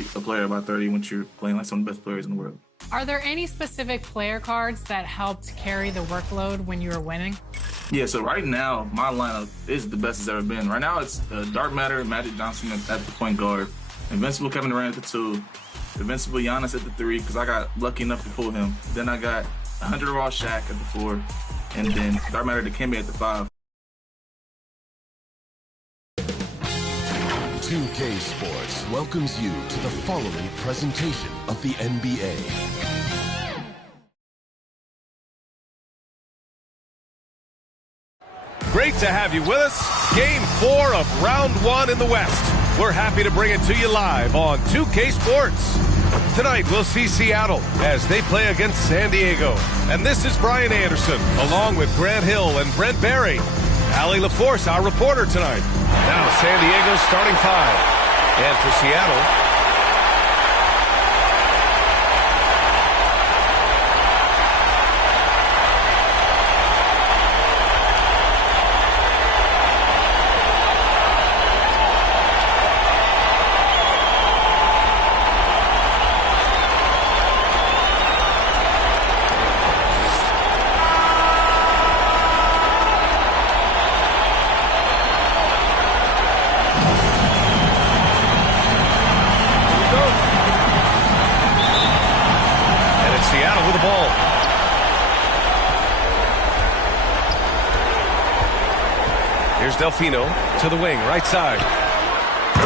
a player by 30 once you're playing like some of the best players in the world. Are there any specific player cards that helped carry the workload when you were winning? Yeah, so right now, my lineup is the best it's ever been. Right now, it's Dark Matter, Magic Johnson at the point guard, Invincible Kevin Durant at the 2, Invincible Giannis at the 3, because I got lucky enough to pull him. Then I got 100 Raw Shaq at the 4, and then Dark Matter Dikembe at the 5. 2K Sports welcomes you to the following presentation of the NBA. Great to have you with us. Game 4 of round 1 in the West. We're happy to bring it to you live on 2K Sports. Tonight, we'll see Seattle as they play against San Diego. And this is Brian Anderson, along with Grant Hill and Brent Barry. Allie LaForce, our reporter tonight. Now, San Diego's starting 5. And for Seattle, Delfino to the wing, right side.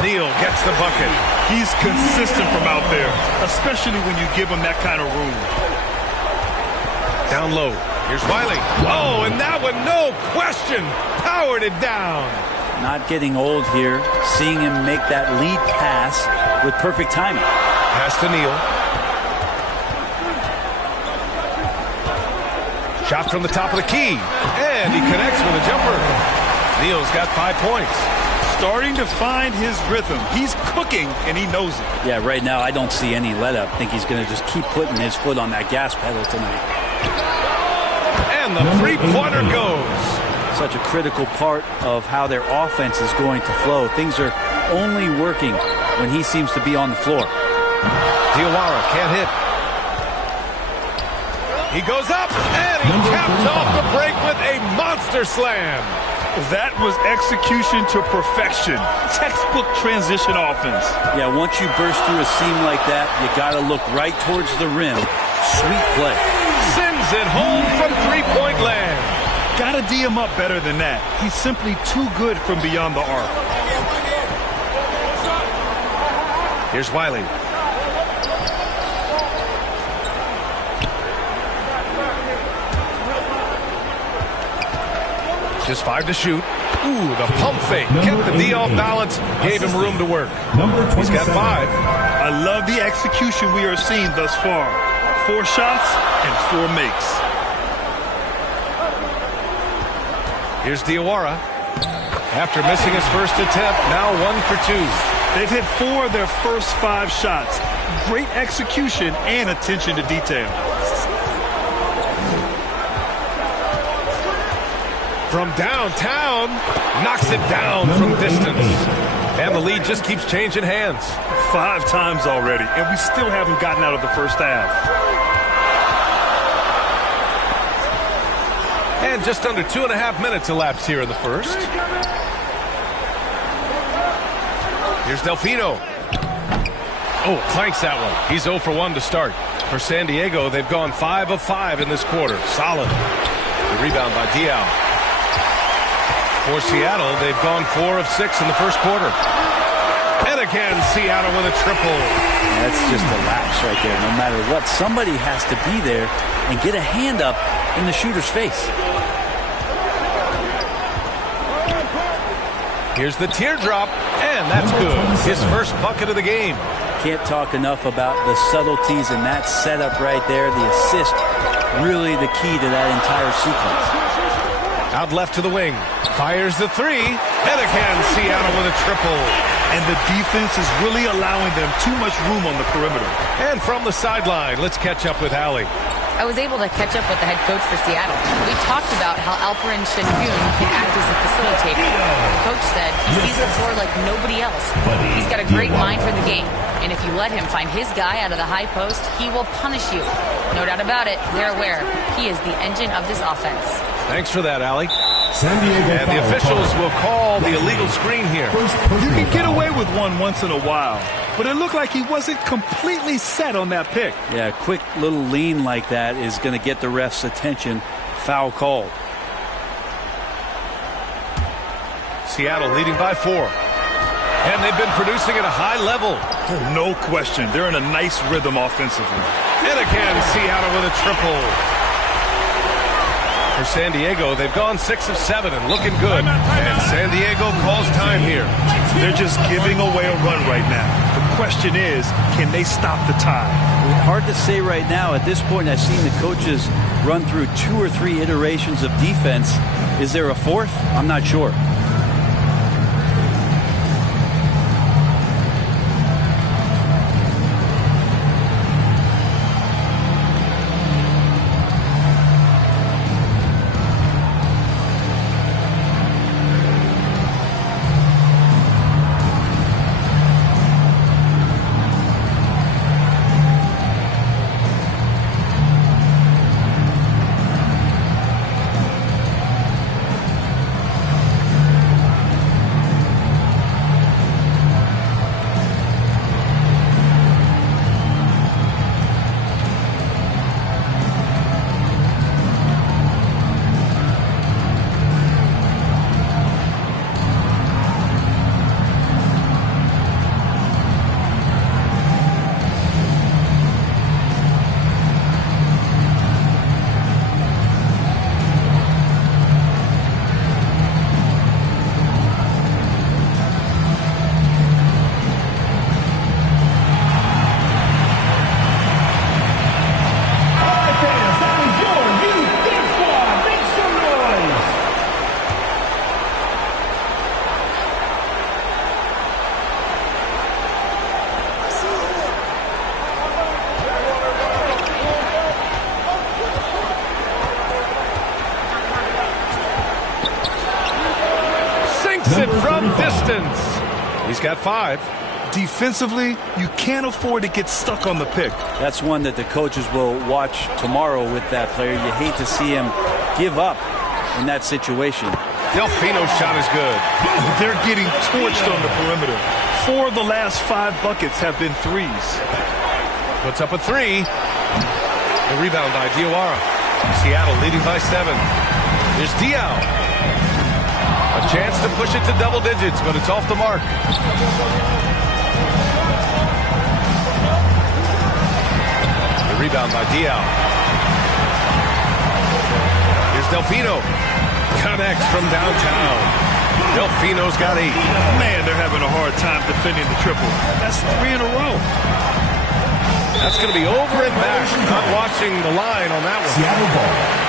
Neal gets the bucket. He's consistent from out there, especially when you give him that kind of room. Down low. Here's Wiley. Oh, and that one, no question, powered it down. Not getting old here, seeing him make that lead pass with perfect timing. Pass to Neal. Shot from the top of the key, and he connects with a jumper. Neal's got 5 points. Starting to find his rhythm. He's cooking, and he knows it. Yeah, right now I don't see any let-up. I think he's going to just keep putting his foot on that gas pedal tonight. And the three-pointer goes. Such a critical part of how their offense is going to flow. Things are only working when he seems to be on the floor. Diawara can't hit. He goes up, and he caps off the break with a monster slam. That was execution to perfection. Textbook transition offense. Yeah, once you burst through a seam like that, you got to look right towards the rim. Sweet play. Sends it home from three-point land. Got to D him up better than that. He's simply too good from beyond the arc. Here's Wiley. Just 5 to shoot. Ooh, the pump fake. Kept the D off balance. Gave him room to work. He's got 5. I love the execution we are seeing thus far. 4 shots and 4 makes. Here's Diawara. After missing his first attempt, now 1 for 2. They've hit 4 of their first 5 shots. Great execution and attention to detail. From downtown, knocks it down from distance. And the lead just keeps changing hands. 5 times already, and we still haven't gotten out of the first half. And just under 2.5 minutes elapsed here in the first. Here's Delfino. Oh, clanks that one. He's 0 for 1 to start. For San Diego, they've gone 5 of 5 in this quarter. Solid. The rebound by Diaw. For Seattle, they've gone 4 of 6 in the first quarter. And again, Seattle with a triple. That's just a lapse right there. No matter what, somebody has to be there and get a hand up in the shooter's face. Here's the teardrop, and that's good. His first bucket of the game. Can't talk enough about the subtleties in that setup right there. The assist, really the key to that entire sequence. Out left to the wing. Fires the 3. And again, Seattle with a triple. And the defense is really allowing them too much room on the perimeter. And from the sideline, let's catch up with Allie. I was able to catch up with the head coach for Seattle. We talked about how Alperen Sengun can act as a facilitator. The coach said he sees the floor like nobody else. He's got a great mind for the game. And if you let him find his guy out of the high post, he will punish you. No doubt about it, they're aware. He is the engine of this offense. Thanks for that, Allie. And the officials will call the illegal screen here. You can get away with one once in a while, but it looked like he wasn't completely set on that pick. Yeah, a quick little lean like that is going to get the ref's attention. Foul called. Seattle leading by 4. And they've been producing at a high level. No question. They're in a nice rhythm offensively. And again, Seattle with a triple. For San Diego, they've gone 6 of 7 and looking good. And San Diego calls time here. They're just giving away a run right now. The question is, can they stop the time? Hard to say right now. At this point, I've seen the coaches run through 2 or 3 iterations of defense. Is there a fourth? I'm not sure. It from distance. He's got 5. Defensively, you can't afford to get stuck on the pick. That's one that the coaches will watch tomorrow with that player. You hate to see him give up in that situation. Delfino's shot is good. They're getting torched on the perimeter. 4 of the last 5 buckets have been threes. Puts up a 3. The rebound by Diawara. Seattle leading by 7. Here's Diaw. A chance to push it to double digits, but it's off the mark. The rebound by Diaw. Here's Delfino. Connects from downtown. Delfino's got 8. Man, they're having a hard time defending the triple. That's 3 in a row. That's going to be over and back. Not watching the line on that one. Seattle ball.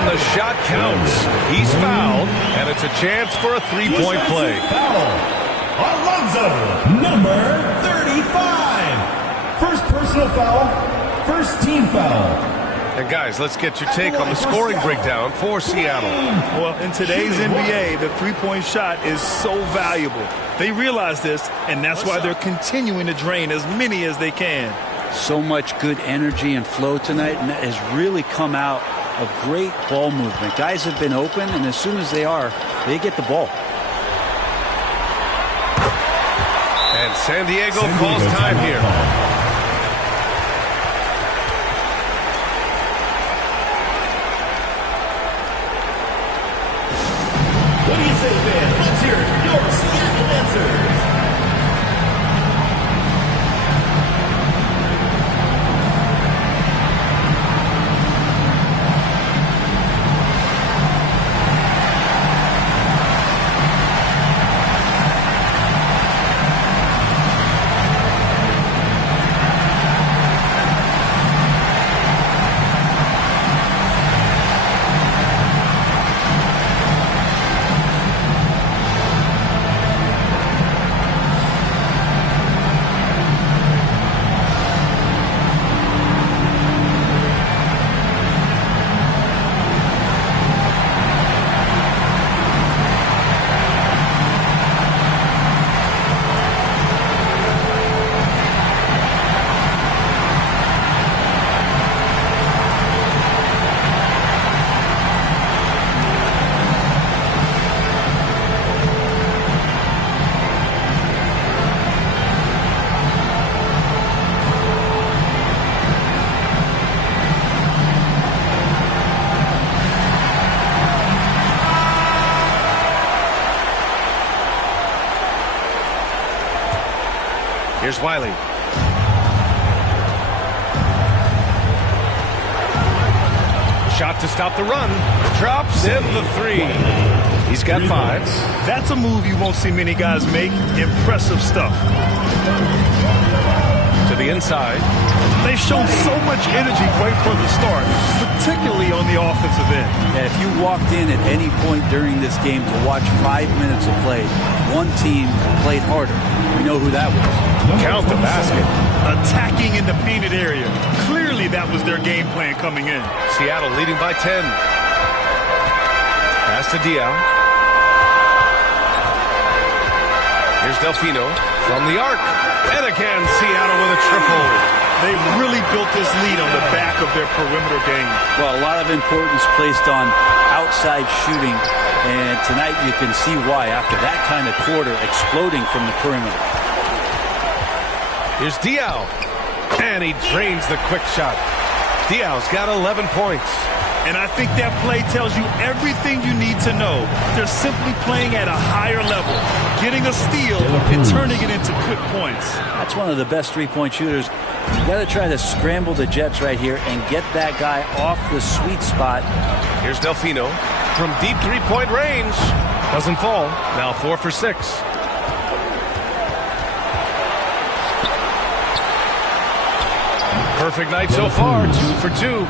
The shot counts. He's fouled, and it's a chance for a 3-point play. Foul. Alonzo, number 35. First personal foul, first team foul. And guys, let's get your take on the scoring breakdown for Seattle. Well, in today's NBA, the three-point shot is so valuable. They realize this, and that's why they're continuing to drain as many as they can. So much good energy and flow tonight, and that has really come out of great ball movement. Guys have been open, and as soon as they are, they get the ball. And San Diego calls time here. What do you say, fans? Let's hear it. Your Seattle answers. Here's Wiley. Shot to stop the run. Drops in the 3. He's got 5. That's a move you won't see many guys make. Impressive stuff. To the inside. They've shown so much energy right from the start, particularly on the offensive end. Yeah, if you walked in at any point during this game to watch 5 minutes of play, one team played harder. We know who that was. Count the basket. Attacking in the painted area. Clearly that was their game plan coming in. Seattle leading by 10. Pass to Diao. Here's Delfino from the arc. And again, Seattle with a triple. They've really built this lead on the back of their perimeter game. Well, a lot of importance placed on outside shooting, and tonight you can see why after that kind of quarter exploding from the perimeter. Here's Diao. And he drains the quick shot. Diao's got 11 points. And I think that play tells you everything you need to know. They're simply playing at a higher level, getting a steal and turning it into quick points. That's one of the best three-point shooters. You got to try to scramble the Jets right here and get that guy off the sweet spot. Here's Delfino from deep three-point range. Doesn't fall. Now 4 for 6. Perfect night so far. 2 for 2.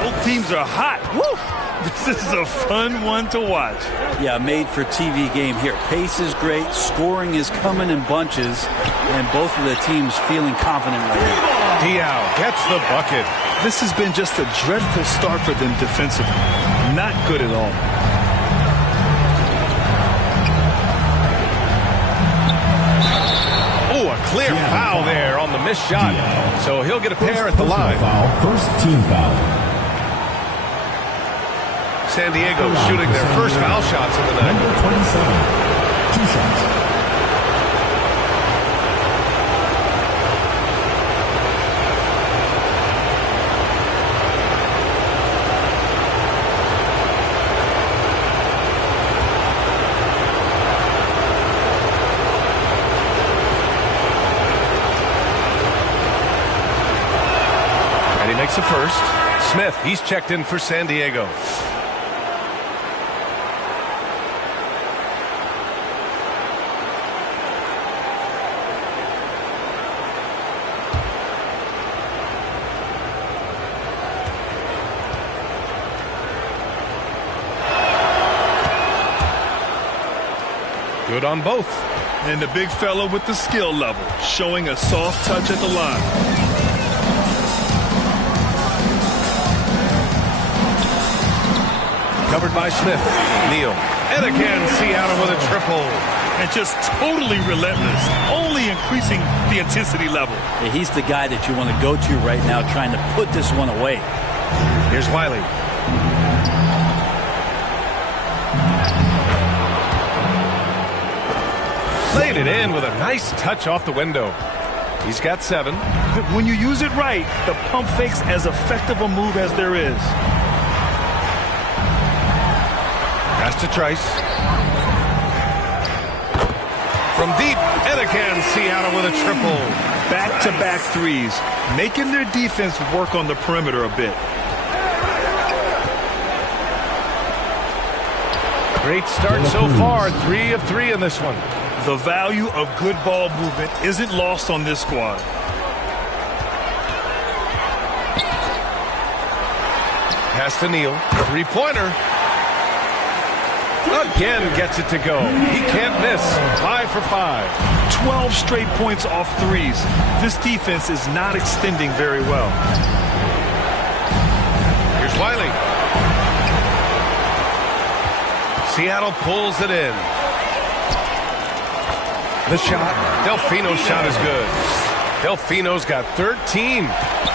Both teams are hot. Woo! This is a fun one to watch. Yeah, made for TV game here. Pace is great. Scoring is coming in bunches. And both of the teams feeling confident right now. Diao gets the bucket. This has been just a dreadful start for them defensively. Not good at all. Oh, a clear foul there on the missed shot. So he'll get a pair at the line. First team foul. San Diego shooting their first foul shots of the night. Number 27. 2 shots. And he makes a first. Smith, he's checked in for San Diego. Good on both. And the big fella with the skill level, showing a soft touch at the line. Covered by Smith. Neal. And again, Seattle with a triple. And just totally relentless, only increasing the intensity level. Yeah, he's the guy that you want to go to right now, trying to put this one away. Here's Wiley. Laid it in with a nice touch off the window. He's got 7. When you use it right, the pump fake's as effective a move as there is. Pass to Trice. From deep, and again, Seattle with a triple. Back-to-back threes, making their defense work on the perimeter a bit. Great start so far. 3 of 3 in this one. The value of good ball movement isn't lost on this squad. Pass to Neal. 3-pointer. Again gets it to go. He can't miss. 5 for 5. 12 straight points off threes. This defense is not extending very well. Here's Wiley. Seattle pulls it in. The shot. Delfino's shot is good. Delfino's got 13.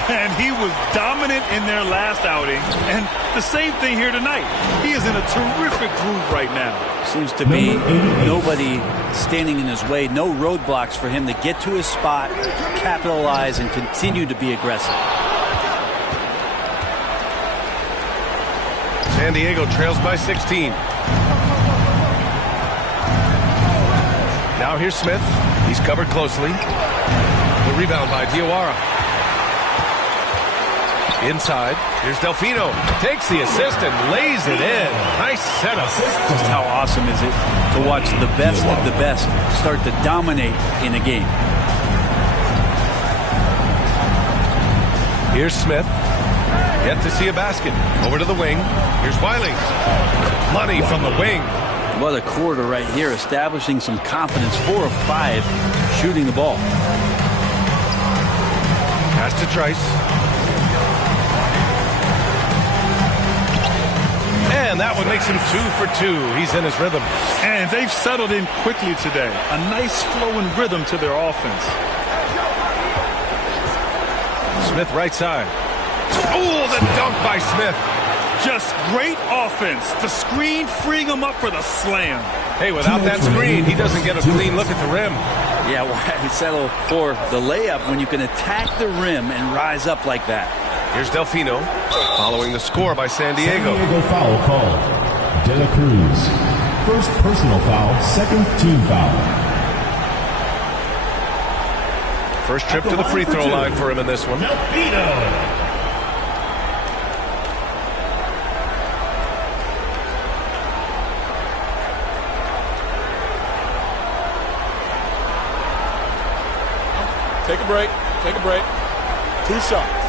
And he was dominant in their last outing. And the same thing here tonight. He is in a terrific groove right now. Seems to be nobody standing in his way. No roadblocks for him to get to his spot, capitalize, and continue to be aggressive. San Diego trails by 16. Now here's Smith. He's covered closely. The rebound by Diawara. Inside, here's Delfino. Takes the assist and lays it in. Nice setup. Just how awesome is it to watch the best of the best start to dominate in a game. Here's Smith. Yet to see a basket. Over to the wing. Here's Wiley. Money from the wing. What a quarter right here, establishing some confidence. 4 of 5 shooting the ball. Pass to Trice. And that one makes him 2 for 2. He's in his rhythm. And they've settled in quickly today. A nice flowing rhythm to their offense. Smith right side. Oh, the dunk by Smith. Just great offense. The screen freeing him up for the slam. Hey, without that screen, he doesn't get a clean look at the rim. Yeah, why settle for the layup when you can attack the rim and rise up like that? Here's Delfino, following the score by San Diego. San Diego foul called. De La Cruz. First personal foul, second team foul. First trip to the free throw line for him in this one. Delfino. Take a break. Take a break. 2 shots.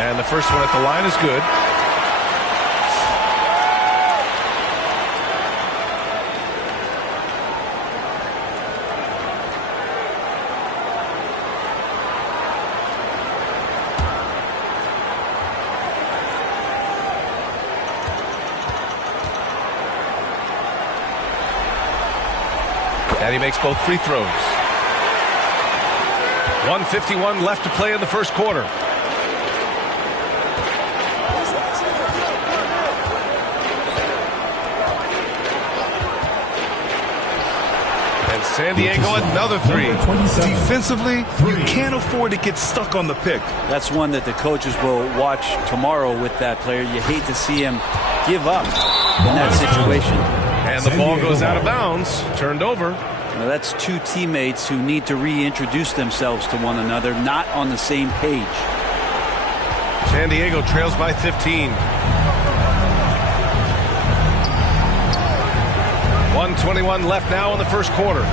And the first one at the line is good. And he makes both free throws. 1:51 left to play in the first quarter. And San Diego another 3. Defensively, you can't afford to get stuck on the pick. That's one that the coaches will watch tomorrow with that player. You hate to see him give up in that situation. And the ball goes out of bounds, turned over. Now that's 2 teammates who need to reintroduce themselves to one another, not on the same page. San Diego trails by 15. 1:21 left now in the first quarter.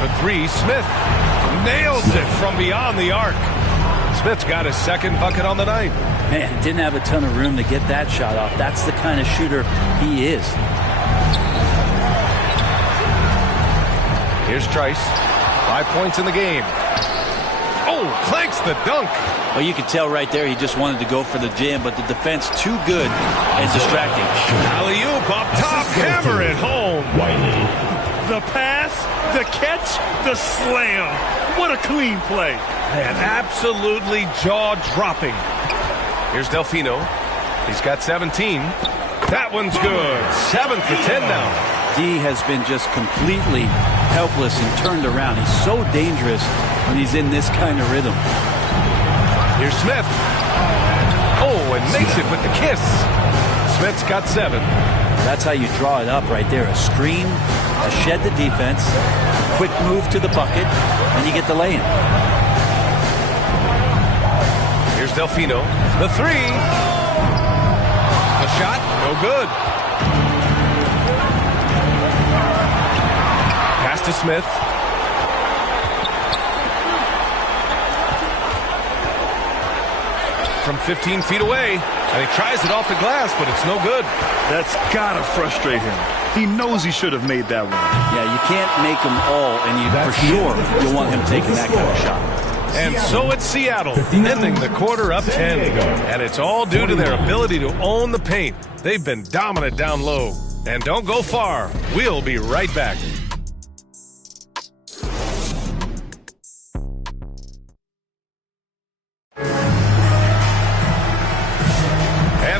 For 3, Smith nails it from beyond the arc. Smith's got his second bucket on the night. Man, didn't have a ton of room to get that shot off. That's the kind of shooter he is. Here's Trice. 5 points in the game. Oh, clanks the dunk. Well, you could tell right there he just wanted to go for the jam, but the defense too good and distracting. Alley-oop up top, hammer it home. Wiley. The pass, the catch, the slam. What a clean play. And absolutely jaw-dropping. Here's Delfino. He's got 17. That one's good. 7 for 10 now. D has been just completely helpless and turned around. He's so dangerous when he's in this kind of rhythm. Here's Smith. Oh, and makes it with the kiss. Smith's got 7. That's how you draw it up right there. A screen, a shed the defense, quick move to the bucket, and you get the lay-in. Here's Delfino. The 3. A shot, no good. Pass to Smith. From 15 feet away, and he tries it off the glass, but it's no good. That's gotta frustrate him. He knows he should have made that one. Yeah, you can't make them all, and for sure you'll want him taking that kind of shot. And so it's Seattle, ending the quarter up 10. And it's all due to their ability to own the paint. They've been dominant down low. And don't go far. We'll be right back.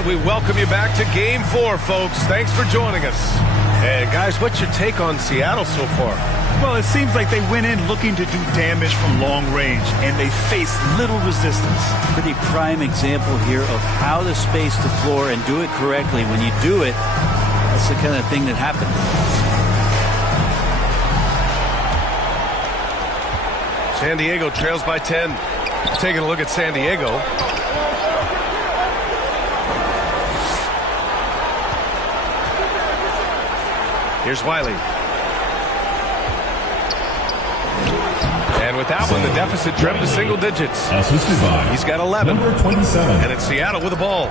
We welcome you back to Game 4, folks. Thanks for joining us. And guys, what's your take on Seattle so far? Well, it seems like they went in looking to do damage from long range, and they faced little resistance. Pretty prime example here of how to space the floor and do it correctly. When you do it, that's the kind of thing that happens. San Diego trails by 10. Taking a look at San Diego. Here's Wiley. And with that one, the deficit trimmed to single digits. He's got 11. Number 27. And it's Seattle with the ball.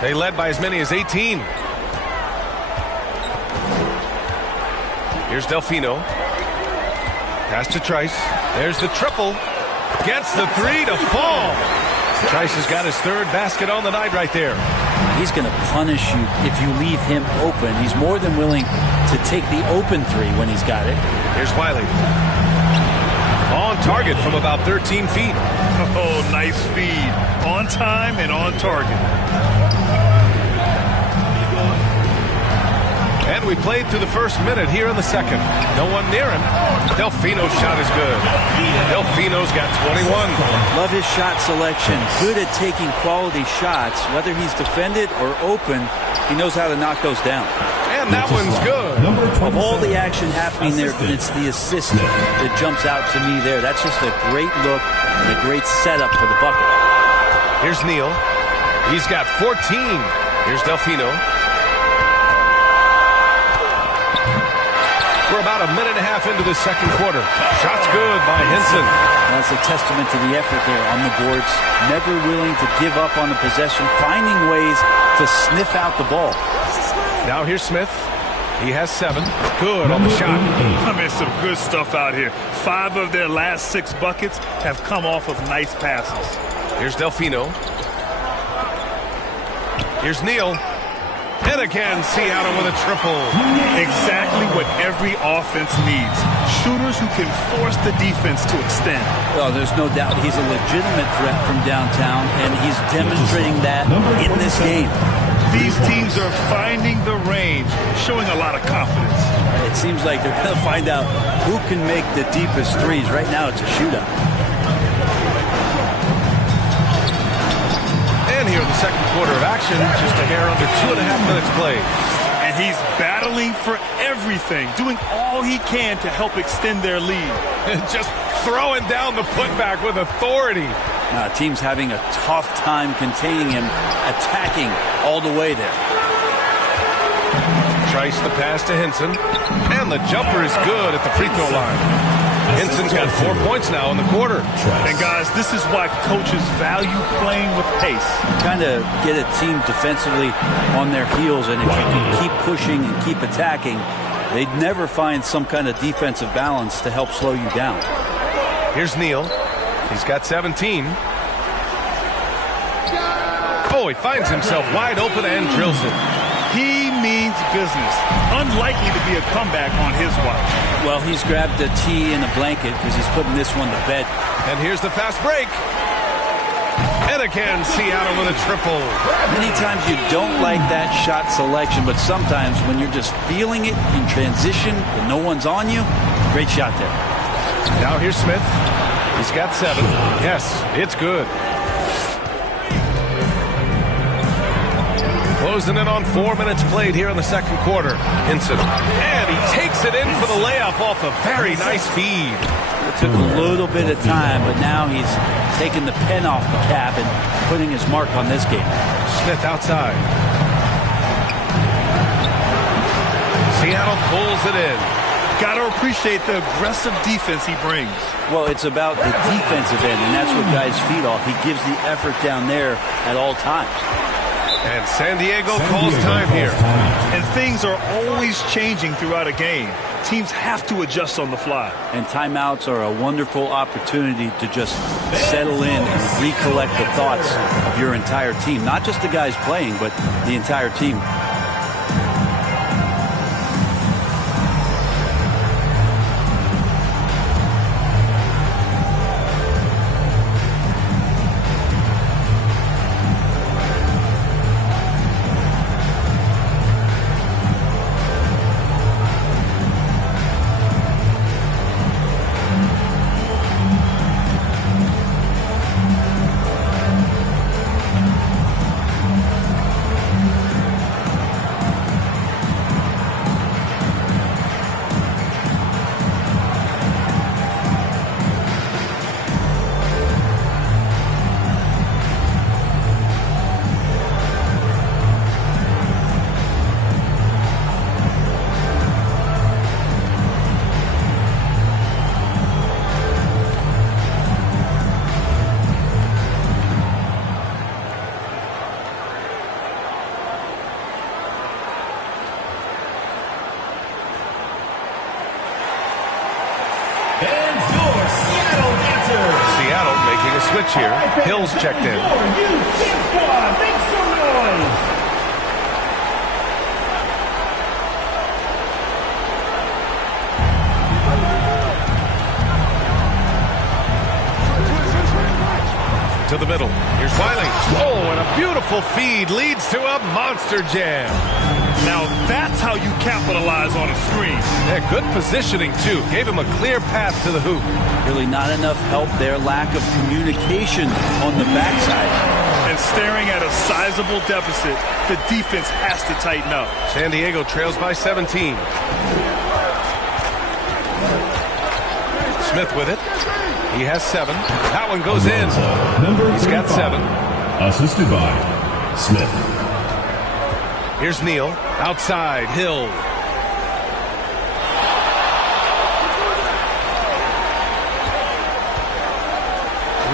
They led by as many as 18. Here's Delfino. Pass to Trice. There's the triple. Gets the three to fall. Trice has got his third basket on the night right there. He's going to punish you if you leave him open. He's more than willing to take the open three when he's got it. Here's Wiley. On target from about 13 feet. Oh, nice feed. On time and on target. And we played through the first minute here in the second. No one near him. Delfino's shot is good. Delfino's got 21. Love his shot selection. Good at taking quality shots. Whether he's defended or open, he knows how to knock those down. And that one's good. Of all the action happening there, it's the assist that jumps out to me there. That's just a great look and a great setup for the bucket. Here's Neal. He's got 14. Here's Delfino. We're about a minute and a half into the second quarter. Shot's good by Henson. That's a testament to the effort there on the boards. Never willing to give up on the possession, finding ways to sniff out the ball. Now here's Smith. He has 7. Good on the shot. I mean, some good stuff out here. 5 of their last 6 buckets have come off of nice passes. Here's Delfino. Here's Neal. And again, Seattle with a triple. Exactly what every offense needs. Shooters who can force the defense to extend. Well, there's no doubt he's a legitimate threat from downtown, and he's demonstrating that in this game. These teams are finding the range, showing a lot of confidence. It seems like they're going to find out who can make the deepest threes. Right now, it's a shootout. And here in the second quarter of action, just a hair under 2.5 minutes played. And he's battling for everything, doing all he can to help extend their lead. Just throwing down the putback with authority. Team's having a tough time containing him, attacking all the way there. Trice the pass to Henson. And the jumper is good at the free throw line. Henson's got 4 points now in the quarter. And guys, this is why coaches value playing with pace. Kind of get a team defensively on their heels, and if you can keep pushing and keep attacking, they'd never find some kind of defensive balance to help slow you down. Here's Neal. He's got 17. Oh, he finds himself wide open and drills it. He means business. Unlikely to be a comeback on his watch. Well, he's grabbed a tee and a blanket because he's putting this one to bed. And here's the fast break. And again, Seattle with a triple. Many times you don't like that shot selection, but sometimes when you're just feeling it in transition and no one's on you, great shot there. Now here's Smith. He's got 7. Yes, it's good. Closing in on 4 minutes played here in the second quarter. Henson. And he takes it in for the layup off a very nice feed. It took a little bit of time, but now he's taking the pen off the cap and putting his mark on this game. Smith outside. Seattle pulls it in. Got to appreciate the aggressive defense he brings. Well, it's about the defensive end, and that's what guys feed off. He gives the effort down there at all times. And San Diego calls time here. And things are always changing throughout a game. Teams have to adjust on the fly. And timeouts are a wonderful opportunity to just settle in and recollect the thoughts of your entire team. Not just the guys playing, but the entire team. switch here. Hill's checked in. Make some noise. To the middle. Here's Wiley. Oh, and a beautiful feed leads to a monster jam. Now that's how you capitalize on a screen. Yeah, good positioning, too. Gave him a clear path to the hoop. Really not enough help there. Lack of communication on the backside. And staring at a sizable deficit, the defense has to tighten up. San Diego trails by 17. Smith with it. He has 7. That one goes in. He's got 7. Assisted by Smith. Here's Neal. Outside, Hill.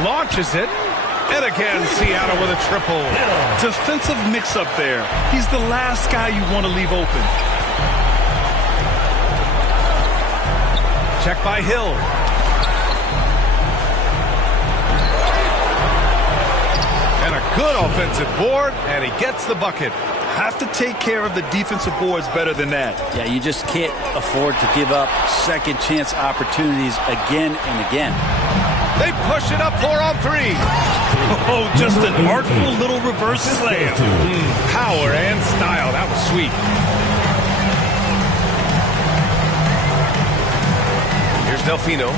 Launches it. And again, Seattle with a triple. Defensive mix-up there. He's the last guy you want to leave open. Check by Hill. And a good offensive board, and he gets the bucket. Have to take care of the defensive boards better than that. Yeah, you just can't afford to give up second chance opportunities again and again. They push it up 4 on 3. Oh, just an artful little reverse slam. Power and style. That was sweet. Here's Delfino.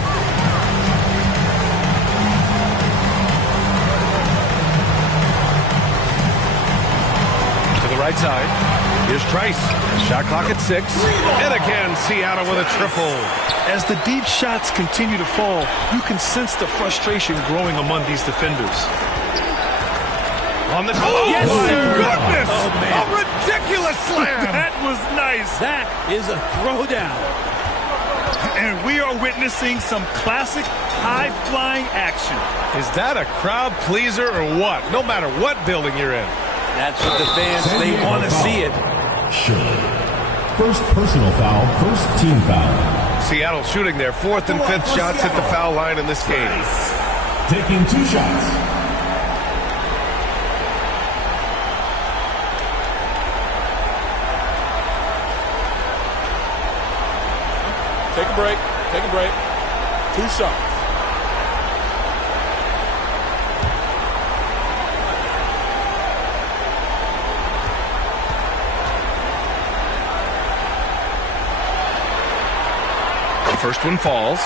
To the right side. Here's Trice. Shot clock at 6. And again, Seattle with a triple. As the deep shots continue to fall, you can sense the frustration growing among these defenders. On the yes, sir. Goodness! Oh, man. A ridiculous slam! That was nice. That is a throwdown. And we are witnessing some classic high-flying action. Is that a crowd pleaser or what? No matter what building you're in. That's what the fans, they want to see it. Sure. First personal foul, first team foul. Seattle shooting their 4th and 5th shots at the foul line in this game. Taking 2 shots. Take a break. Take a break. 2 shots. The first one falls.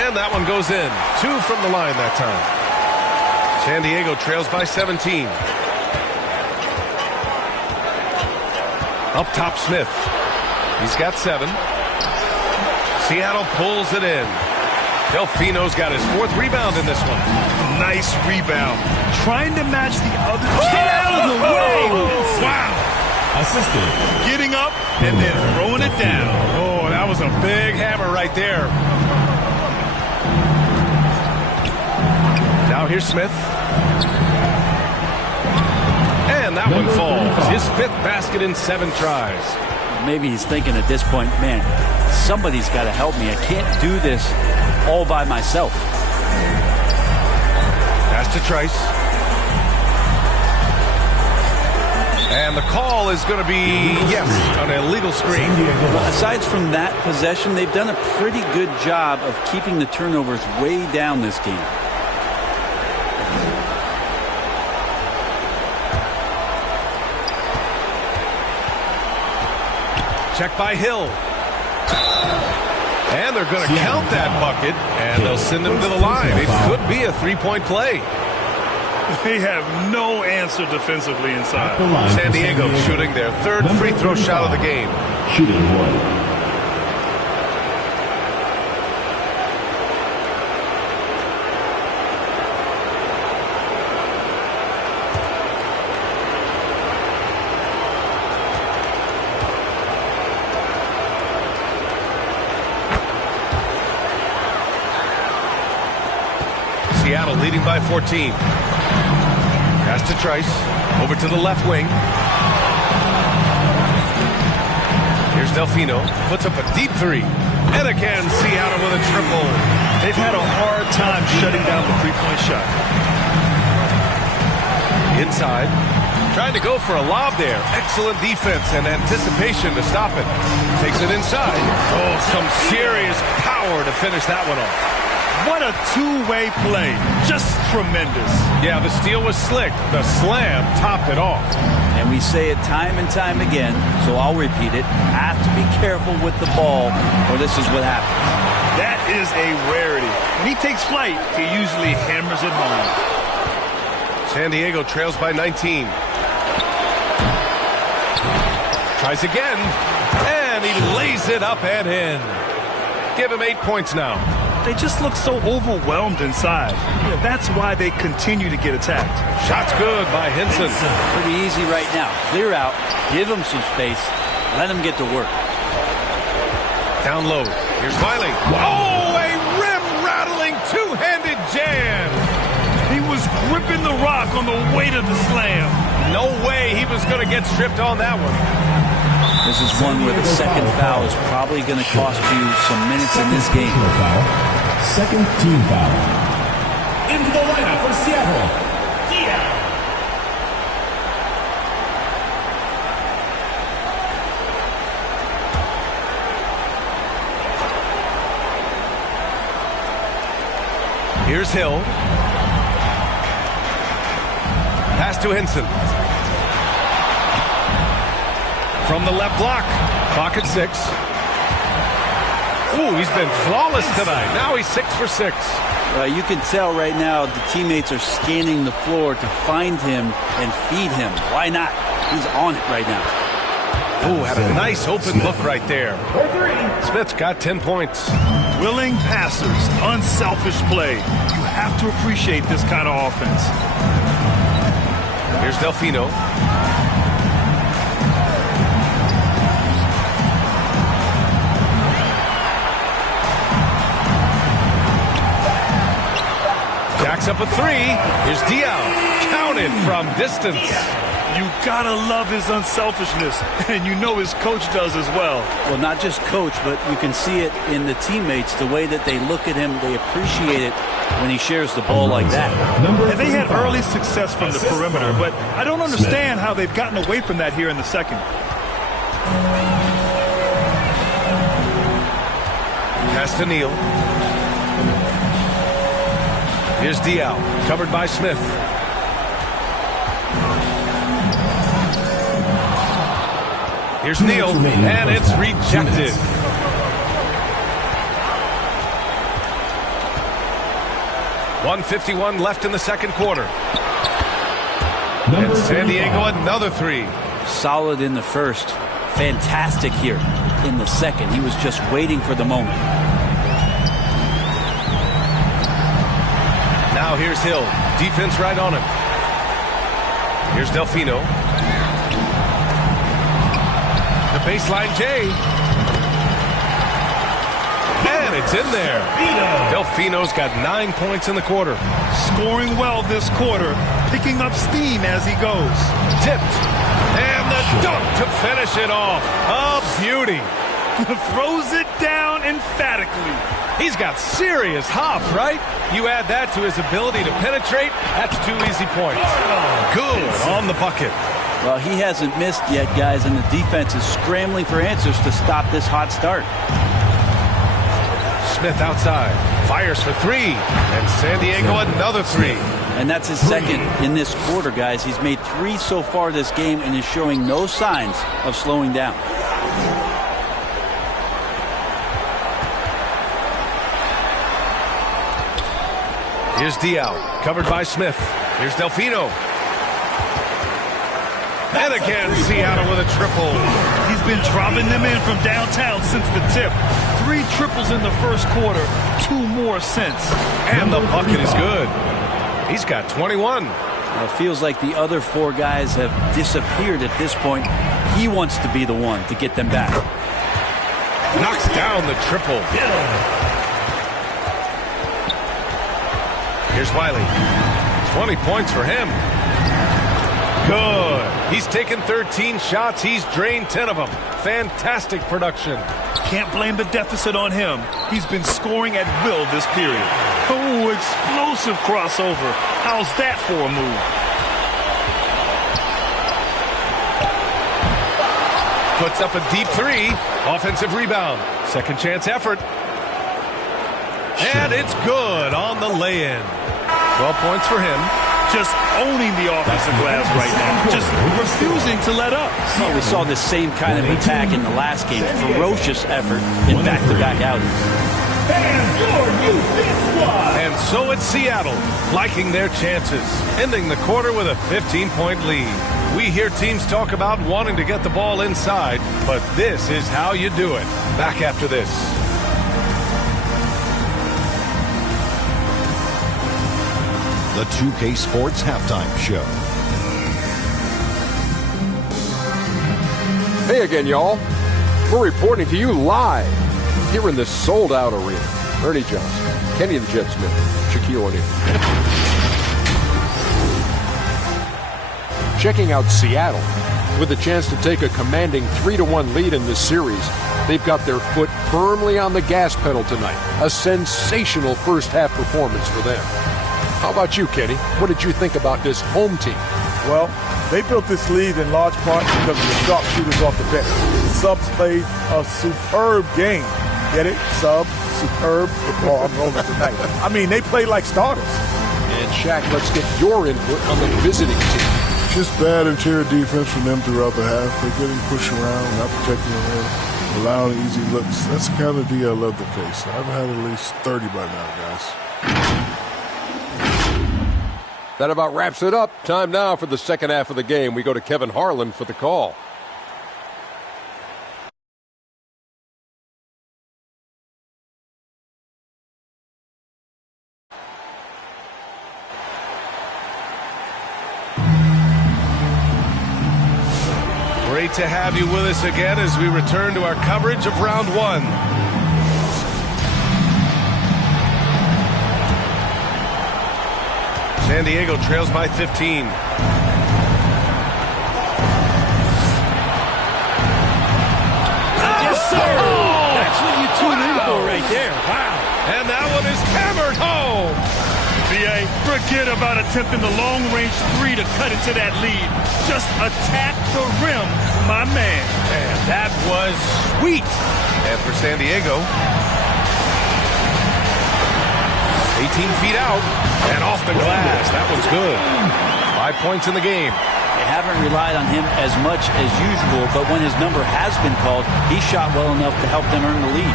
And that one goes in. 2 from the line that time. San Diego trails by 17. Up top, Smith. He's got 7. Seattle pulls it in. Delfino's got his 4th rebound in this one. Nice rebound. Trying to match the other. Get out of the way! Wow! Assisted. Getting up and then throwing it down. Oh, that was a big hammer right there. Now here's Smith. And that one falls. His 5th basket in 7 tries. Maybe he's thinking at this point, man, somebody's got to help me. I can't do this all by myself. Pass to Trice. And the call is going to be, yes, an illegal screen. Well, aside from that possession, they've done a pretty good job of keeping the turnovers way down this game. Check by Hill. And they're going to count that bucket, and they'll send him to the line. It could be a 3-point play. They have no answer defensively inside. San Diego shooting their 3rd free throw shot of the game. Shooting 1. Seattle leading by 14. Pass to Trice. Over to the left wing. Here's Delfino. Puts up a deep three. And again, Seattle with a triple. They've had a hard time shutting down the three-point shot. Inside. Trying to go for a lob there. Excellent defense and anticipation to stop it. Takes it inside. Oh, some serious power to finish that one off. What a two-way play. Just tremendous. Yeah, the steal was slick. The slam topped it off. And we say it time and time again, so I'll repeat it. Have to be careful with the ball, or this is what happens. That is a rarity. When he takes flight, he usually hammers it home. San Diego trails by 19. Tries again, and he lays it up and in. Give him 8 points now. They just look so overwhelmed inside. That's why they continue to get attacked. Shot's good by Henson. Pretty easy right now. Clear out, give him some space, let him get to work. Down low. Here's Wiley. Oh, a rim-rattling two-handed jam. He was gripping the rock on the weight of the slam. No way he was going to get stripped on that one. This is one where the second foul is probably going to cost you some minutes in this game. Second team foul. Into the lineup for Seattle. Here's Hill. Pass to Henson. From the left block. Clock at 6. Ooh, he's been flawless tonight. Now he's 6 for 6. You can tell right now the teammates are scanning the floor to find him and feed him. Why not? He's on it right now. Ooh, had a nice open look right there. Smith's got 10 points. Willing passers, unselfish play. You have to appreciate this kind of offense. Here's Delfino. Jacks up a 3. Here's Diao. Counted from distance. You gotta love his unselfishness, and you know his coach does as well. Well, not just coach, but you can see it in the teammates, the way that they look at him. They appreciate it when he shares the ball like that. And they had early success from the perimeter, but I don't understand how they've gotten away from that here in the second. Pass to Neal. Here's Diao, covered by Smith. Here's Neal, and it's rejected. .151 left in the second quarter. And San Diego another 3. Solid in the first. Fantastic here in the second. He was just waiting for the moment. Now here's Hill. Defense right on him. Here's Delfino. The baseline J. And it's in there. Delfino's got 9 points in the quarter. Scoring well this quarter. Picking up steam as he goes. Tipped. And the dunk to finish it off. A beauty. Throws it down emphatically. He's got serious hop, right? You add that to his ability to penetrate, that's 2 easy points. Good on the bucket. Well, he hasn't missed yet, guys, and the defense is scrambling for answers to stop this hot start. Smith outside, fires for 3, and San Diego another 3. And that's his second in this quarter, guys. He's made 3 so far this game and is showing no signs of slowing down. Here's Diao, covered by Smith. Here's Delfino. And again, Seattle with a triple. He's been dropping them in from downtown since the tip. 3 triples in the first quarter, 2 more since. And the bucket is good. He's got 21. Well, it feels like the other 4 guys have disappeared at this point. He wants to be the one to get them back. Knocks down the triple. Here's Wiley. 20 points for him. Good. He's taken 13 shots. He's drained 10 of them. Fantastic production. Can't blame the deficit on him. He's been scoring at will this period. Oh, explosive crossover. How's that for a move? Puts up a deep three. Offensive rebound. Second chance effort. And it's good on the lay-in. 12 points for him. Just owning the offensive glass right now. Just refusing to let up. Well, we saw the same kind of attack in the last game. Ferocious effort in back-to-back outings. And so it's Seattle, liking their chances, ending the quarter with a 15-point lead. We hear teams talk about wanting to get the ball inside, but this is how you do it. Back after this. The 2K Sports Halftime Show. Hey again, y'all. We're reporting to you live here in this sold-out arena. Ernie Johnson, Kenny the Jet Smith, Shaquille O'Neal. Checking out Seattle with a chance to take a commanding 3-1 lead in this series. They've got their foot firmly on the gas pedal tonight. A sensational first-half performance for them. How about you, Kenny? What did you think about this home team? Well, they built this lead in large part because of the sharpshooters off the bench. The subs played a superb game. Get it? Sub, superb football. I'm rolling tonight. I mean, they played like starters. And Shaq, let's get your input on the visiting team. Just bad interior defense from them throughout the half. They're getting pushed around, not protecting the rim, allowing easy looks. That's the kind of D I love to face. I've had at least 30 by now, guys. That about wraps it up. Time now for the second half of the game. We go to Kevin Harlan for the call. Great to have you with us again as we return to our coverage of round one. San Diego trails by 15. Yes, sir! That's what you tune in for right there. Wow. And that one is hammered home. BA, forget about attempting the long-range three to cut into that lead. Just attack the rim, my man. And that was sweet. And for San Diego, 18 feet out and off the glass. That one's good. 5 points in the game. They haven't relied on him as much as usual, but when his number has been called, he shot well enough to help them earn the lead.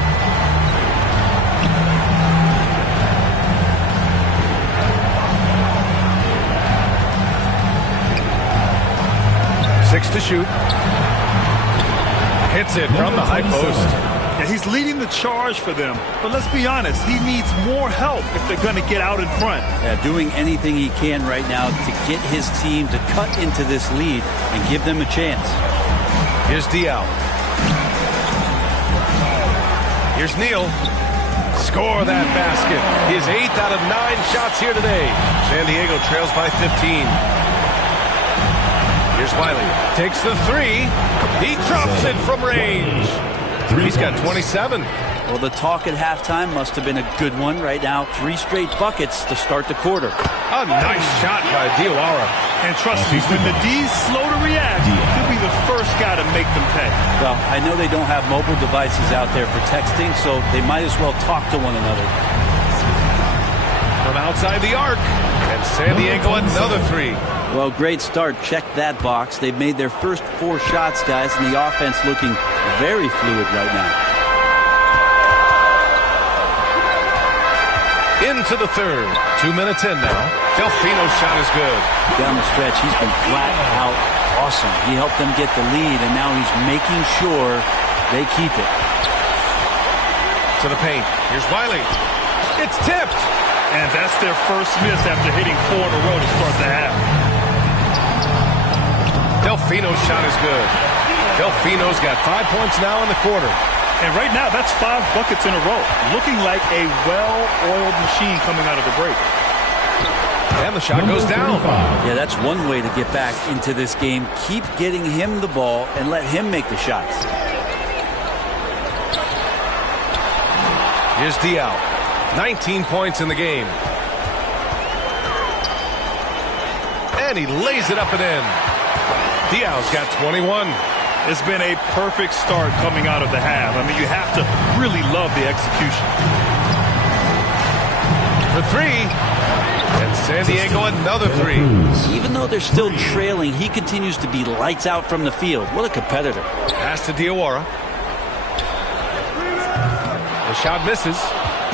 Six to shoot. Hits it from the high post. Yeah, he's leading the charge for them. But let's be honest, he needs more help if they're going to get out in front. Yeah, doing anything he can right now to get his team to cut into this lead and give them a chance. Here's Dial. Here's Neal. Score that basket. His 8th out of 9 shots here today. San Diego trails by 15. Here's Wiley. Takes the three. He drops it from range. He's got 27. Well, the talk at halftime must have been a good one right now. 3 straight buckets to start the quarter. A nice shot by Diawara. And trust me, when the D's slow to react, he'll be the first guy to make them pay. Well, I know they don't have mobile devices out there for texting, so they might as well talk to one another. From outside the arc. And San Diego another 3. Well, great start. Check that box. They've made their first 4 shots, guys, and the offense looking very fluid right now. Into the third. 2 minutes in now. Delfino's shot is good. Down the stretch, he's been flat out awesome. He helped them get the lead, and now he's making sure they keep it. To the paint. Here's Wiley. It's tipped. And that's their first miss after hitting 4 in a row to start the half. Delfino's shot is good. Delfino's got 5 points now in the quarter. And right now, that's 5 buckets in a row. Looking like a well-oiled machine coming out of the break. And the shot goes down. Yeah, that's one way to get back into this game. Keep getting him the ball and let him make the shots. Here's Diaw. 19 points in the game. And he lays it up and in. Diaw's got 21. It's been a perfect start coming out of the half. I mean, you have to really love the execution. For three. And San Diego another three. Even though they're still trailing, he continues to be lights out from the field. What a competitor. Pass to Diawara. The shot misses.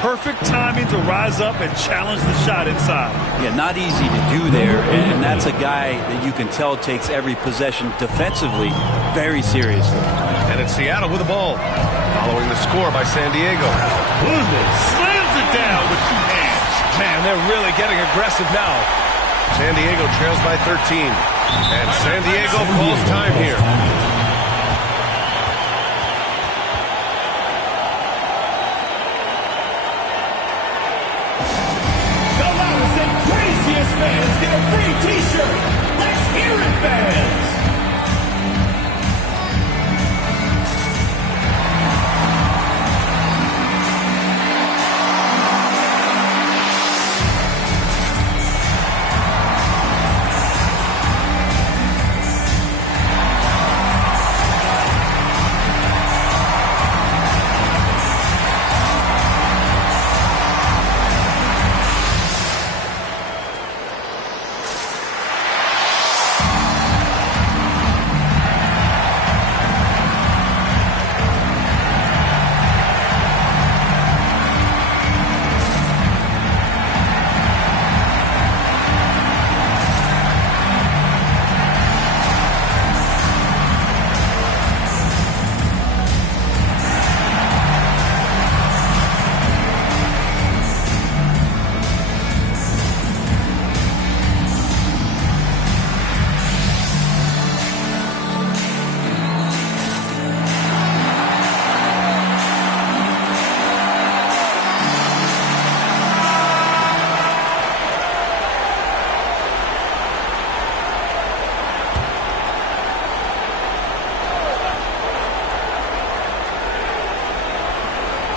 Perfect timing to rise up and challenge the shot inside. Yeah, not easy to do there, and that's a guy that you can tell takes every possession defensively very seriously. And it's Seattle with the ball, following the score by San Diego. Slams it down with two hands. Man, they're really getting aggressive now. San Diego trails by 13, and San Diego calls time here. Fans get a free t-shirt. Let's hear it, fans.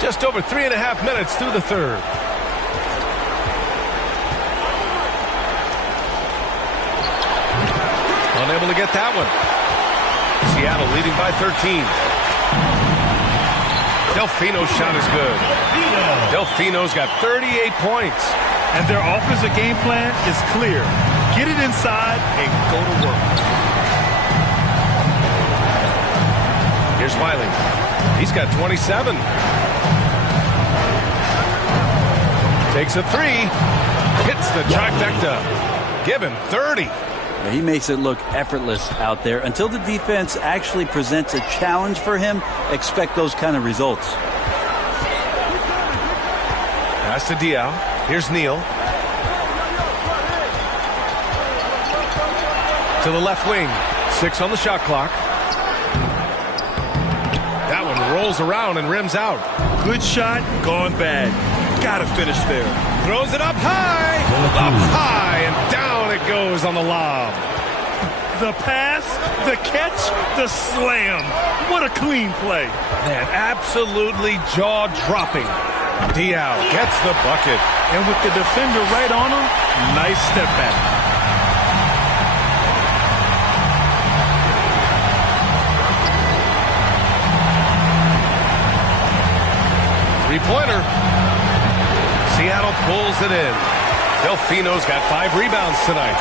Just over 3.5 minutes through the third. Unable to get that one. Seattle leading by 13. Delfino's shot is good. Delfino's got 38 points. And their offensive game plan is clear. Get it inside and go to work. Here's Wiley. He's got 27. Takes a three. Hits the trifecta. Give him 30. He makes it look effortless out there. Until the defense actually presents a challenge for him, expect those kind of results. Pass to Diaw. Here's Neal. To the left wing. 6 on the shot clock. That one rolls around and rims out. Good shot, gone bad. Gotta finish there. Throws it up high. Up high, and down it goes on the lob. The pass, the catch, the slam. What a clean play. Man, absolutely jaw-dropping. Diaw gets the bucket. And with the defender right on him, nice step back. Three-pointer. Seattle pulls it in. Delfino's got 5 rebounds tonight.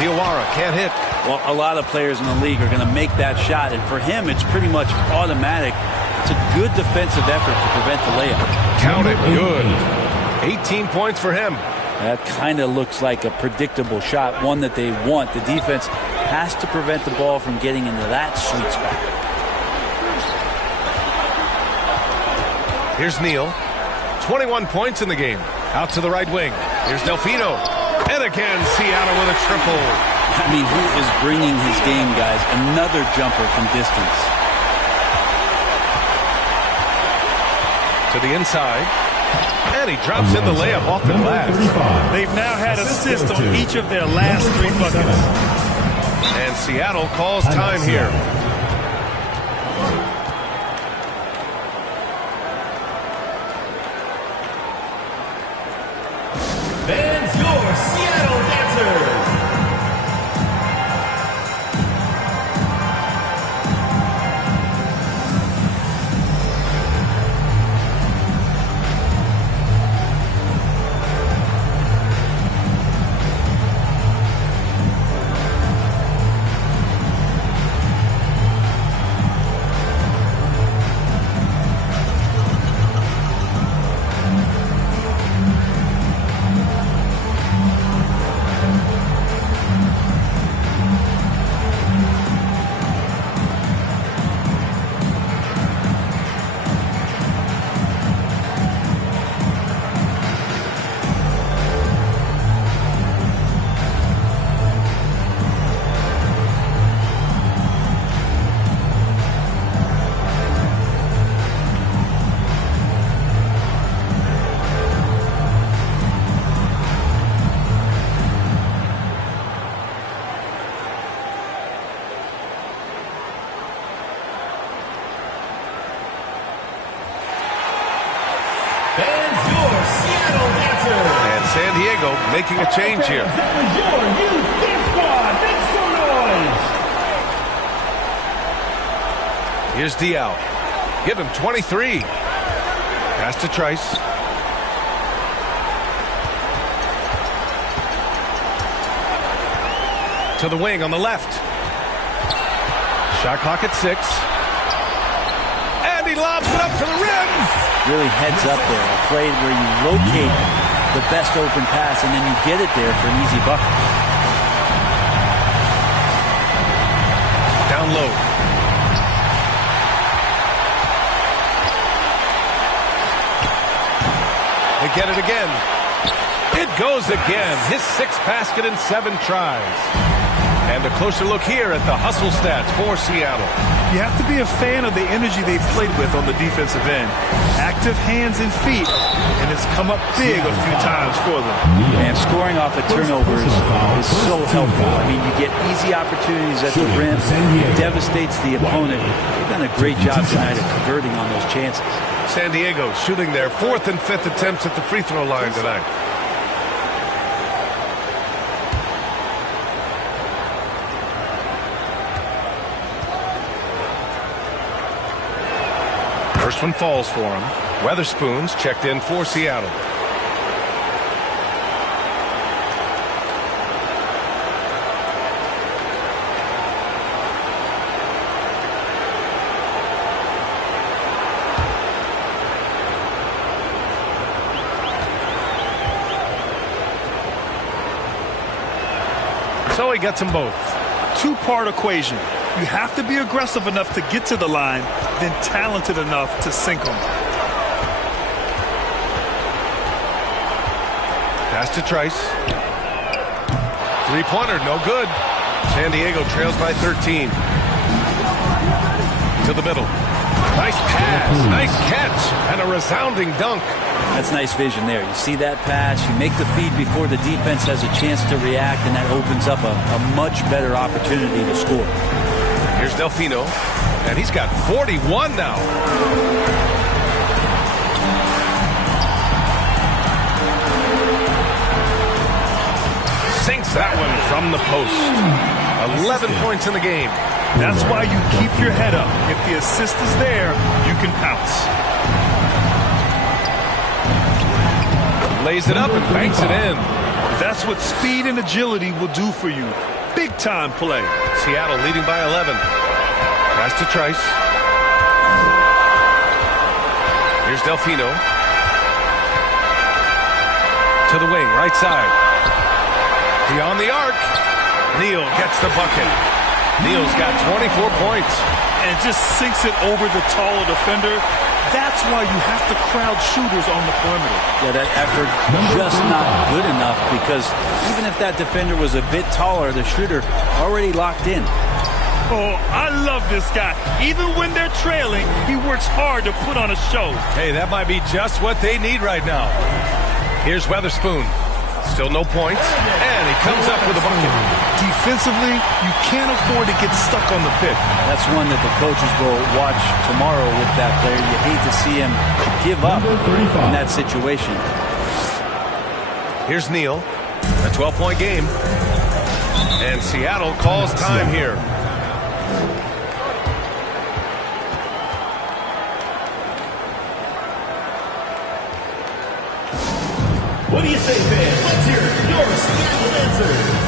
Diawara can't hit. Well, a lot of players in the league are going to make that shot, and for him, it's pretty much automatic. It's a good defensive effort to prevent the layup. Count it good. 18 points for him. That kind of looks like a predictable shot, one that they want. The defense has to prevent the ball from getting into that sweet spot. Here's Neal. 21 points in the game. Out to the right wing. Here's Delfino. And again, Seattle with a triple. I mean, he is bringing his game, guys. Another jumper from distance. To the inside. And he drops in the layup off the glass. They've now had assists on each of their last 3 buckets. And Seattle calls time here. Fans, your Seattle dancers. And San Diego making a change here. That was your youth dance squad. Make some noise. Here's Diao. Give him 23. Pass to Trice. To the wing on the left. Shot clock at 6. And he lobs it up for the rim. Really heads up there. A play where you locate the best open pass and then you get it there for an easy bucket. Down low. They get it again. It goes again. His 6th basket in 7 tries. And a closer look here at the hustle stats for Seattle. You have to be a fan of the energy they've played with on the defensive end. Active hands and feet, and it's come up big a few times for them. And scoring off of turnovers is so helpful. I mean, you get easy opportunities at the rim. It devastates the opponent. They've done a great job tonight of converting on those chances. San Diego shooting their 4th and 5th attempts at the free throw line tonight. First one falls for him. Weatherspoon's checked in for Seattle. So he gets them both. 2-part equation. You have to be aggressive enough to get to the line, then talented enough to sink them. Pass to Trice. 3-pointer, no good. San Diego trails by 13. To the middle. Nice pass, nice catch, and a resounding dunk. That's nice vision there. You see that pass, you make the feed before the defense has a chance to react, and that opens up a much better opportunity to score. Here's Delfino, and he's got 41 now. Sinks that one from the post. 11 points in the game. That's why you keep your head up. If the assist is there, you can pounce. Lays it up and banks it in. That's what speed and agility will do for you. Big time play. Seattle leading by 11. Pass to Trice. Here's Delfino. To the wing, right side. Beyond the arc. Neal gets the bucket. Neal's got 24 points. And just sinks it over the taller defender. That's why you have to crowd shooters on the perimeter. Yeah, that effort just not good enough, because even if that defender was a bit taller, the shooter already locked in. Oh, I love this guy. Even when they're trailing, he works hard to put on a show. Hey, that might be just what they need right now. Here's Weatherspoon. Still no points. And he comes up with a bucket. Defensively, you can't afford to get stuck on the pick. That's one that the coaches will watch tomorrow with that player. You hate to see him give up in that situation. Here's Neal. A 12-point game. And Seattle calls time here. What do you say, fans? Let's hear your Seattle answer.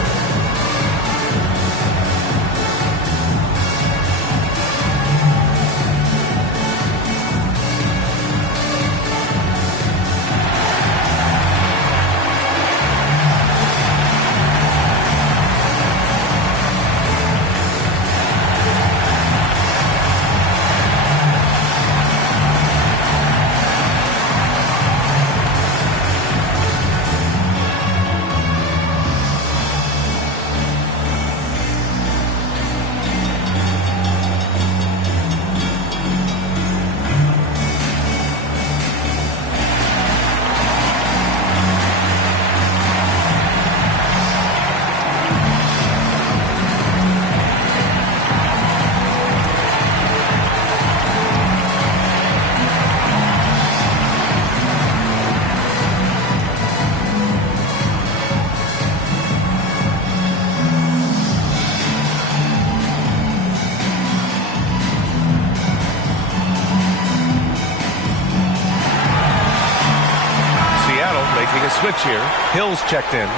Making a switch here. Hill's checked in.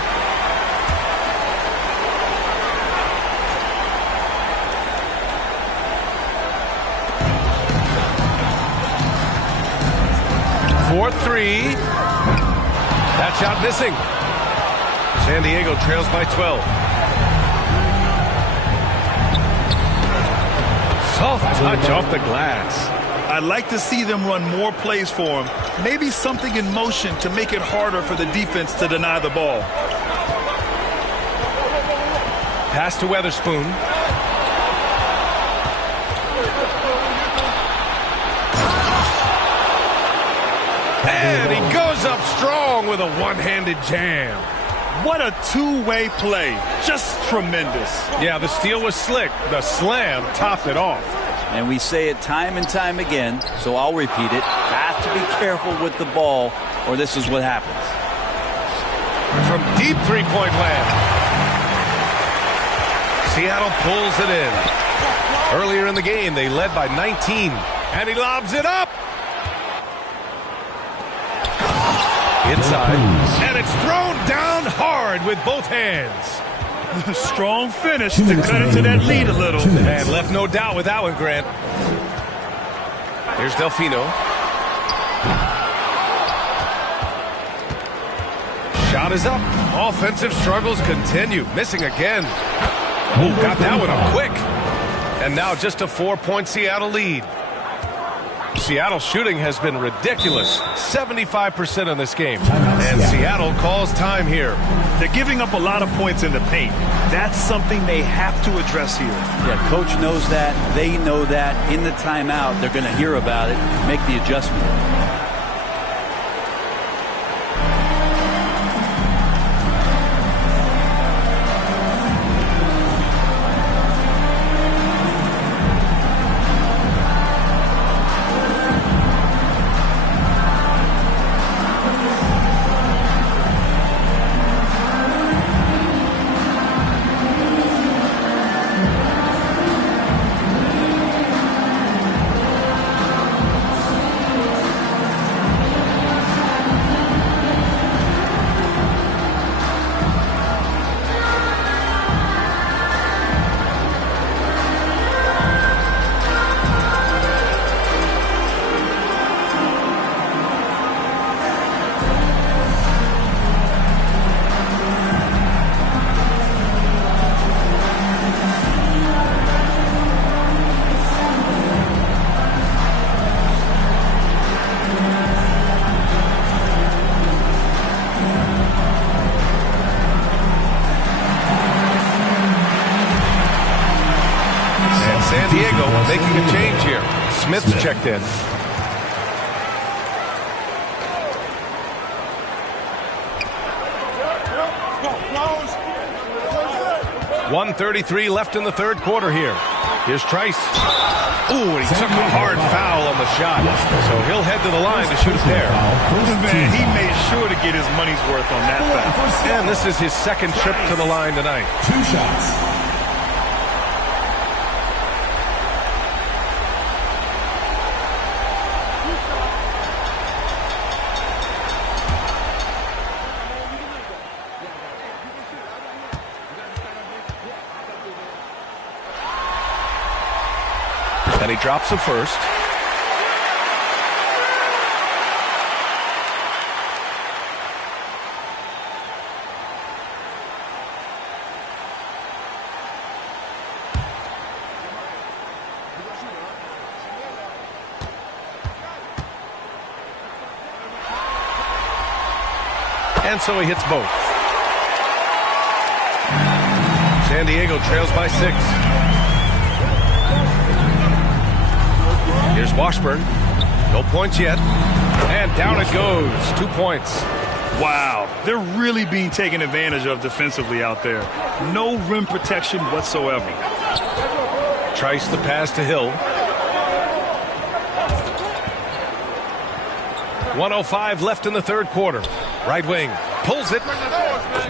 Fourth three. That shot missing. San Diego trails by 12. Soft touch off the glass. I'd like to see them run more plays for him. Maybe something in motion to make it harder for the defense to deny the ball. Pass to Weatherspoon. And he goes up strong with a one-handed jam. What a two-way play. Just tremendous. Yeah, the steal was slick. The slam topped it off. And we say it time and time again, so I'll repeat it. Have to be careful with the ball, or this is what happens. From deep three-point land. Seattle pulls it in. Earlier in the game, they led by 19. And he lobs it up. Inside. And it's thrown down hard with both hands. Strong finish to cut into that lead a little. And left no doubt with that one, Grant. Here's Delfino. Shot is up. Offensive struggles continue. Missing again. Oh, got that one up quick. And now just a 4-point Seattle lead. Seattle's shooting has been ridiculous. 75% in this game. And Seattle calls time here. They're giving up a lot of points in the paint. That's something they have to address here. Yeah, coach knows that. They know that. In the timeout, they're going to hear about it, make the adjustment. making a change here. Smith's checked in. 1:33 left in the third quarter here. Here's Trice. Ooh, and he took a hard foul on the shot. So he'll head to the line to shoot a pair. Man, he made sure to get his money's worth on that foul. And this is his second trip to the line tonight. 2 shots. And he drops the first. And so he hits both. San Diego trails by 6. Here's Washburn. No points yet. And down it goes. 2 points. Wow. They're really being taken advantage of defensively out there. No rim protection whatsoever. Trice the pass to Hill. 1:05 left in the third quarter. Right wing. Pulls it.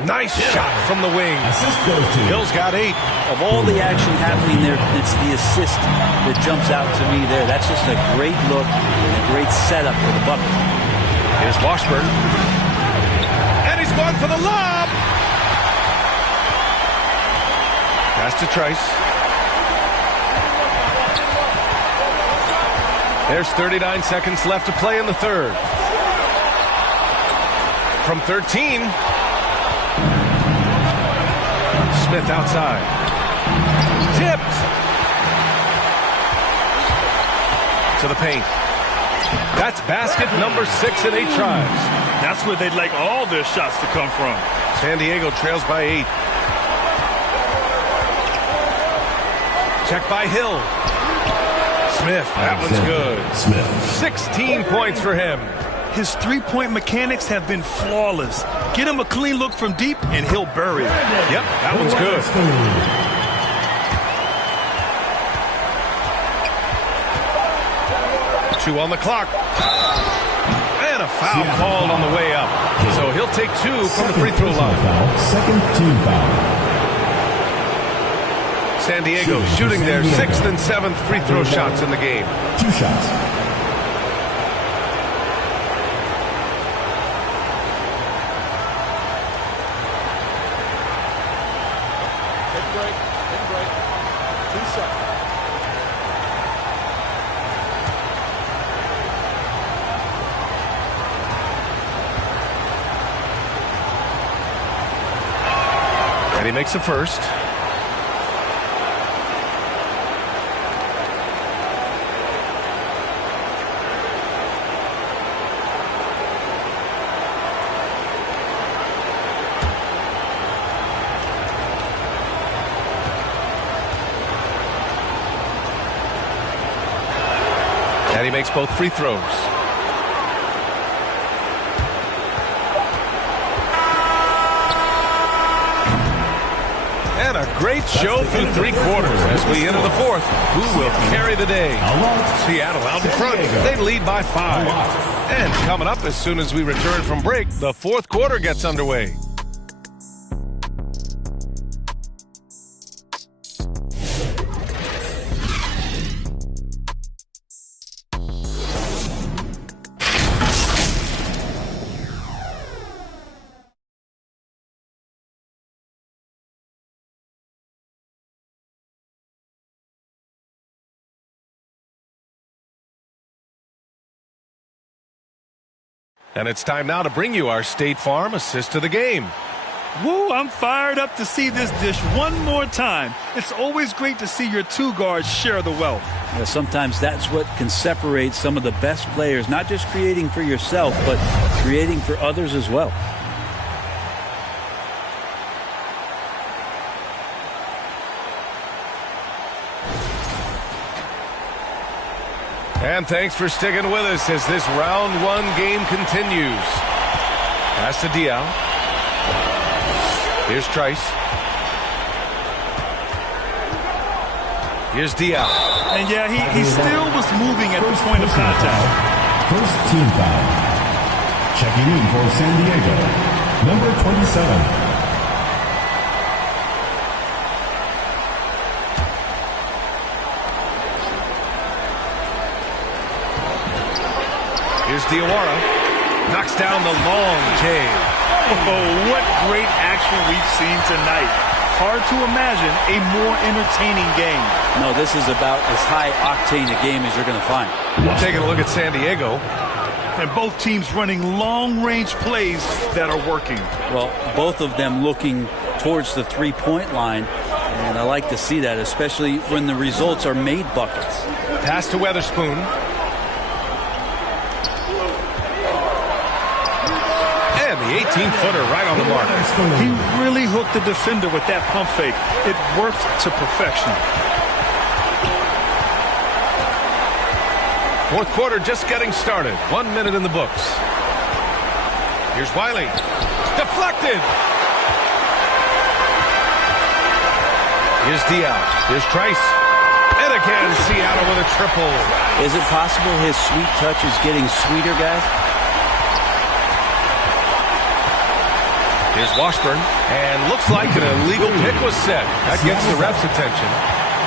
Nice shot from the wing. Hill's got 8. Of all the action happening there, it's the assist that jumps out to me there. That's just a great look and a great setup for the bucket. Here's Washburn. And he's gone for the lob. Pass to Trice. There's 39 seconds left to play in the third. From 13. Smith outside. Tipped. To the paint. That's basket number 6 in 8 tries. That's where they'd like all their shots to come from. San Diego trails by 8. Check by Hill. Smith, that one's good. Smith. 16 points for him. His three-point mechanics have been flawless. Get him a clean look from deep, and he'll bury it. Yep, that one's good. Two on the clock. And a foul called on the way up. So he'll take 2 from the free throw line. Second team foul. San Diego shooting their 6th and 7th free throw shots in the game. 2 shots. And he makes the first. And he makes both free throws. And a great show through 3 quarters as we enter the fourth. Who will carry the day? Seattle out in front. They lead by 5. And coming up as soon as we return from break, the fourth quarter gets underway. And it's time now to bring you our State Farm assist to the game. Woo, I'm fired up to see this dish one more time. It's always great to see your 2 guards share the wealth. Yeah, sometimes that's what can separate some of the best players, not just creating for yourself, but creating for others as well. And thanks for sticking with us as this round one game continues. Pass to Diao. Here's Trice. Here's Diao. And yeah, he still was moving at the point of contact. First team foul. Checking in for San Diego, number 27. Here's Diawara. Knocks down the long J. Oh, what great action we've seen tonight. Hard to imagine a more entertaining game. No, this is about as high-octane a game as you're going to find. Taking a look at San Diego. And both teams running long-range plays that are working. Well, both of them looking towards the three-point line, and I like to see that, especially when the results are made buckets. Pass to Weatherspoon. And the 18-footer right on the mark. He really hooked the defender with that pump fake. It worked to perfection. Fourth quarter just getting started. 1 minute in the books. Here's Wiley. Deflected. Here's Diao. Here's Trice. And again, Seattle with a triple. Is it possible his sweet touch is getting sweeter, guys? Here's Washburn. And looks like an illegal pick was set. That gets the ref's attention.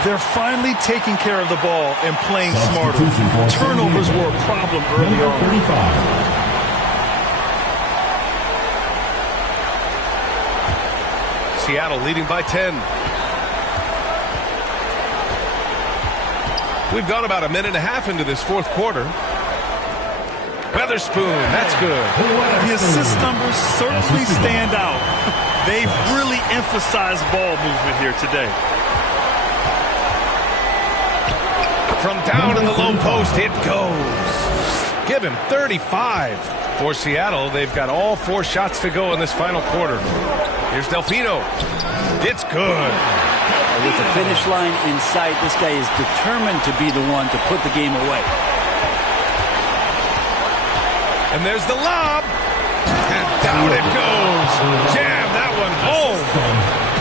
They're finally taking care of the ball and playing smarter. Turnovers were a problem early on. Seattle leading by 10. We've gone about a minute and a half into this fourth quarter. Weatherspoon, that's good. The assist numbers certainly stand out. They've really emphasized ball movement here today. From down in the low post, it goes. Give him 35. For Seattle, they've got all 4 shots to go in this final quarter. Here's Delfino. It's good. With the finish line in sight, this guy is determined to be the one to put the game away. And there's the lob. And down it goes. Jam that one home.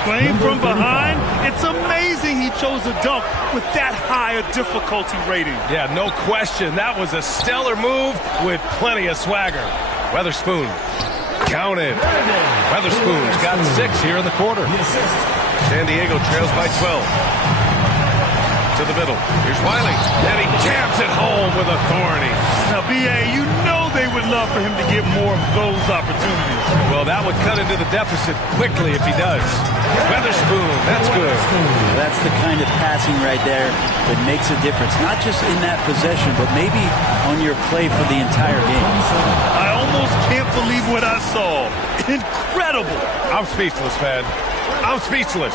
Playing from behind, it's amazing he chose a dunk with that high a difficulty rating. Yeah, no question. That was a stellar move with plenty of swagger. Weatherspoon, counted. Weatherspoon's got 6 here in the quarter. San Diego trails by 12. To the middle. Here's Wiley. And he jams it home with authority. Now, B.A., you know they would love for him to get more of those opportunities. Well, that would cut into the deficit quickly if he does. Weatherspoon, that's good. That's the kind of passing right there that makes a difference. Not just in that possession, but maybe on your play for the entire game. I almost can't believe what I saw. Incredible. I'm speechless, man. I'm speechless.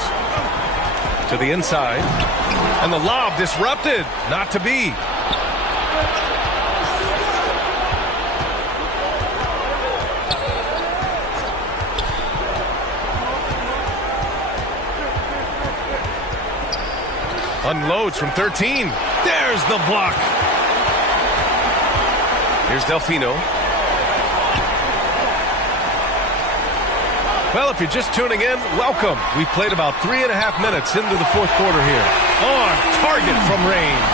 To the inside. And the lob disrupted. Not to be. Unloads from 13. There's the block. Here's Delfino. Well, if you're just tuning in, welcome. We played about 3.5 minutes into the fourth quarter here. On target from range.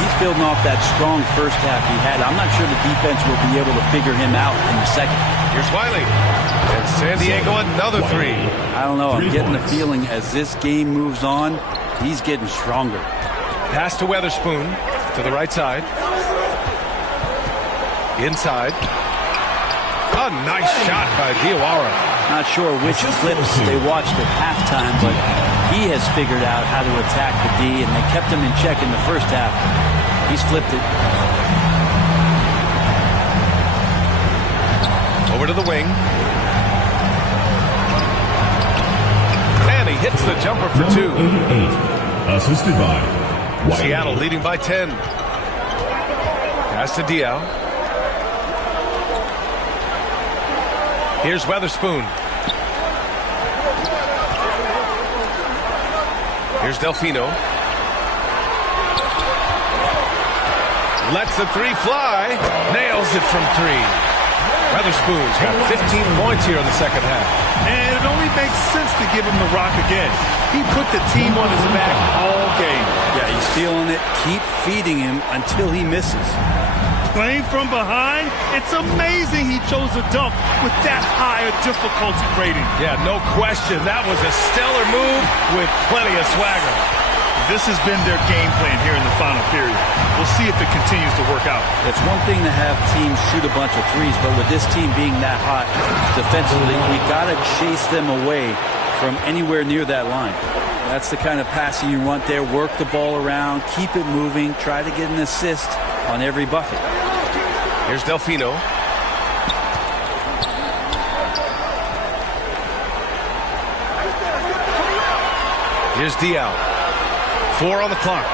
He's building off that strong first half he had. I'm not sure the defense will be able to figure him out in the second. Here's Wiley. And San Diego another 3. I don't know. I'm getting the feeling as this game moves on, he's getting stronger. Pass to Weatherspoon to the right side. Inside. A nice shot by Diawara. Not sure which clips they watched at halftime, but he has figured out how to attack the D, and they kept him in check in the first half. He's flipped it. Over to the wing. And he hits the jumper for 2. 88, assisted by White. Seattle leading by 10. Pass to Diao. Here's Weatherspoon. Here's Delfino. Lets the three fly. Nails it from three. Weatherspoon's got 15 points here in the second half. And it only makes sense to give him the rock again. He put the team on his back all game. Yeah, he's feeling it. Keep feeding him until he misses. Playing from behind, it's amazing he chose a dunk with that higher difficulty rating. Yeah, no question. That was a stellar move with plenty of swagger. This has been their game plan here in the final period. We'll see if it continues to work out. It's one thing to have teams shoot a bunch of threes, but with this team being that hot defensively, you got to chase them away from anywhere near that line. That's the kind of passing you want there. Work the ball around, keep it moving, try to get an assist on every bucket. Here's Delfino. Here's Diaw. 4 on the clock.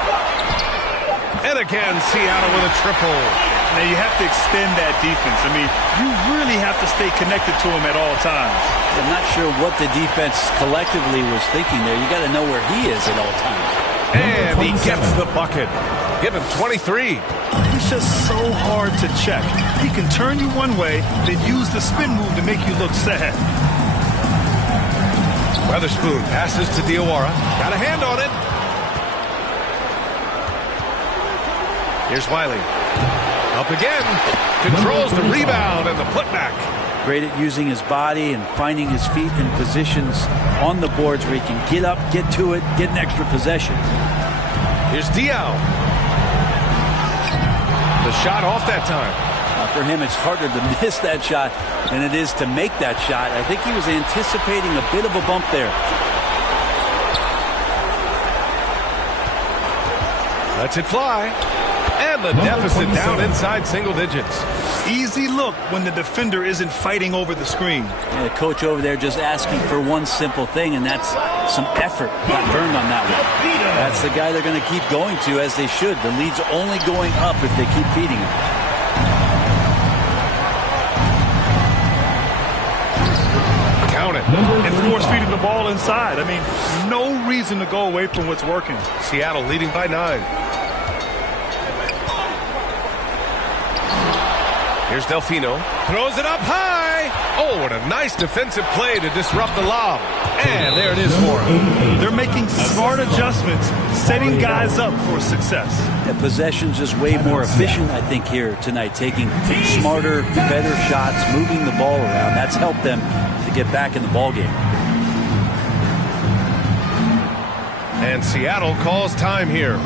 And again, Seattle with a triple. Now, you have to extend that defense. I mean, you really have to stay connected to him at all times. I'm not sure what the defense collectively was thinking there. You got to know where he is at all times. And he gets the bucket. Give him 23. He's just so hard to check. He can turn you one way, then use the spin move to make you look sad. Weatherspoon passes to Diawara. Got a hand on it. Here's Wiley. Up again. Controls the rebound and the putback. Great at using his body and finding his feet in positions on the boards where he can get up, get to it, get an extra possession. Here's Diaw. The shot off that time. For him, it's harder to miss that shot than it is to make that shot. I think he was anticipating a bit of a bump there. Lets it fly. And the deficit down inside single digits. Easy look when the defender isn't fighting over the screen. And the coach over there just asking for one simple thing, and that's some effort. Got burned on that one. That's the guy they're going to keep going to, as they should. The lead's only going up if they keep feeding him. Count it. And force feeding the ball inside. I mean, no reason to go away from what's working. Seattle leading by 9. Here's Delfino. Throws it up high. Oh, what a nice defensive play to disrupt the lob. And there it is for him. They're making smart adjustments, setting guys up for success. The possession's just way more efficient, I think, here tonight. Taking smarter, better shots, moving the ball around. That's helped them to get back in the ball game. And Seattle calls time here.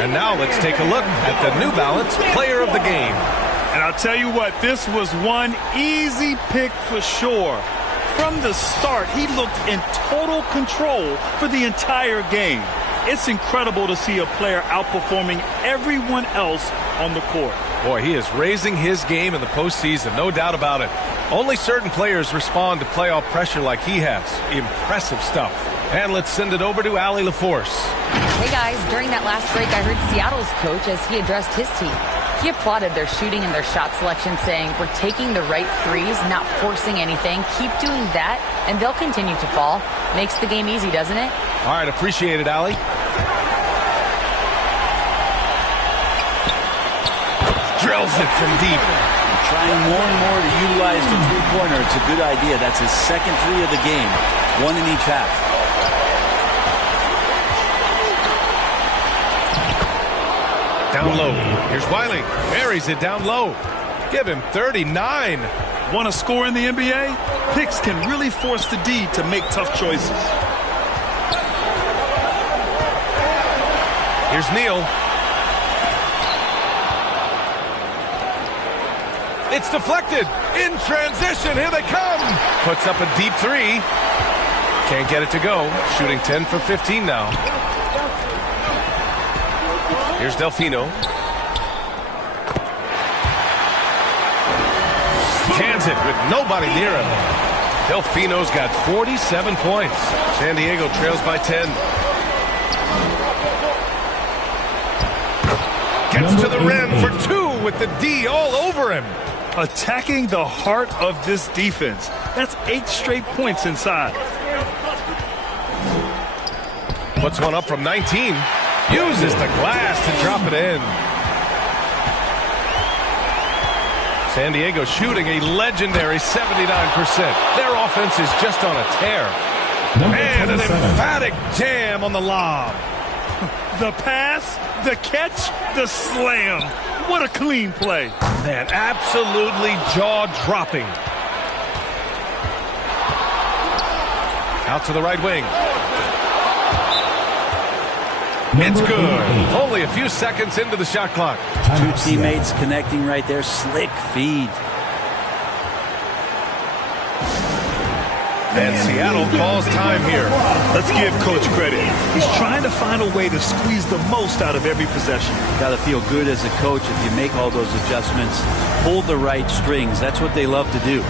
And now let's take a look at the New Balance Player of the Game. And I'll tell you what, this was one easy pick for sure. From the start, he looked in total control for the entire game. It's incredible to see a player outperforming everyone else on the court. Boy, he is raising his game in the postseason, no doubt about it. Only certain players respond to playoff pressure like he has. Impressive stuff. And let's send it over to Allie LaForce. Hey guys, during that last break, I heard Seattle's coach as he addressed his team. He applauded their shooting and their shot selection, saying, "We're taking the right threes, not forcing anything. Keep doing that, and they'll continue to fall." Makes the game easy, doesn't it? All right, appreciate it, Allie. Drills it from deep. trying more and more to utilize the three-pointer. It's a good idea. That's his second three of the game, one in each half. Down low. Here's Wiley. Buries it down low. Give him 39. Want to score in the NBA? Picks can really force the D to make tough choices. Here's Neal. It's deflected. In transition. Here they come. Puts up a deep three. Can't get it to go. Shooting 10 for 15 now. Here's Delfino. Cans it with nobody near him. Delfino's got 47 points. San Diego trails by 10. Gets to the rim for two with the D all over him. Attacking the heart of this defense. That's 8 straight points inside. Puts one up from 19. Uses the glass to drop it in. San Diego shooting a legendary 79%. Their offense is just on a tear. And an emphatic jam on the lob. The pass, the catch, the slam. What a clean play. Man, absolutely jaw-dropping. Out to the right wing. It's good. Only a few seconds into the shot clock. Two teammates connecting right there. Slick feed. And Seattle calls time here. Let's give Coach credit. He's trying to find a way to squeeze the most out of every possession. Got to feel good as a coach if you make all those adjustments. Hold the right strings. That's what they love to do.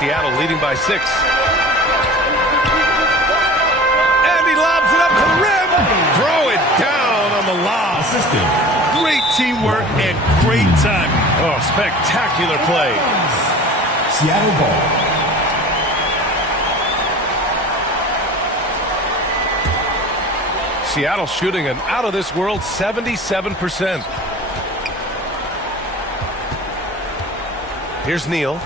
Seattle leading by 6. And he lobs it up to the rim. Throw it down on the lob. Great teamwork and great timing. Oh, spectacular play. Seattle ball. Seattle shooting an out-of-this-world 77%. Here's Neal.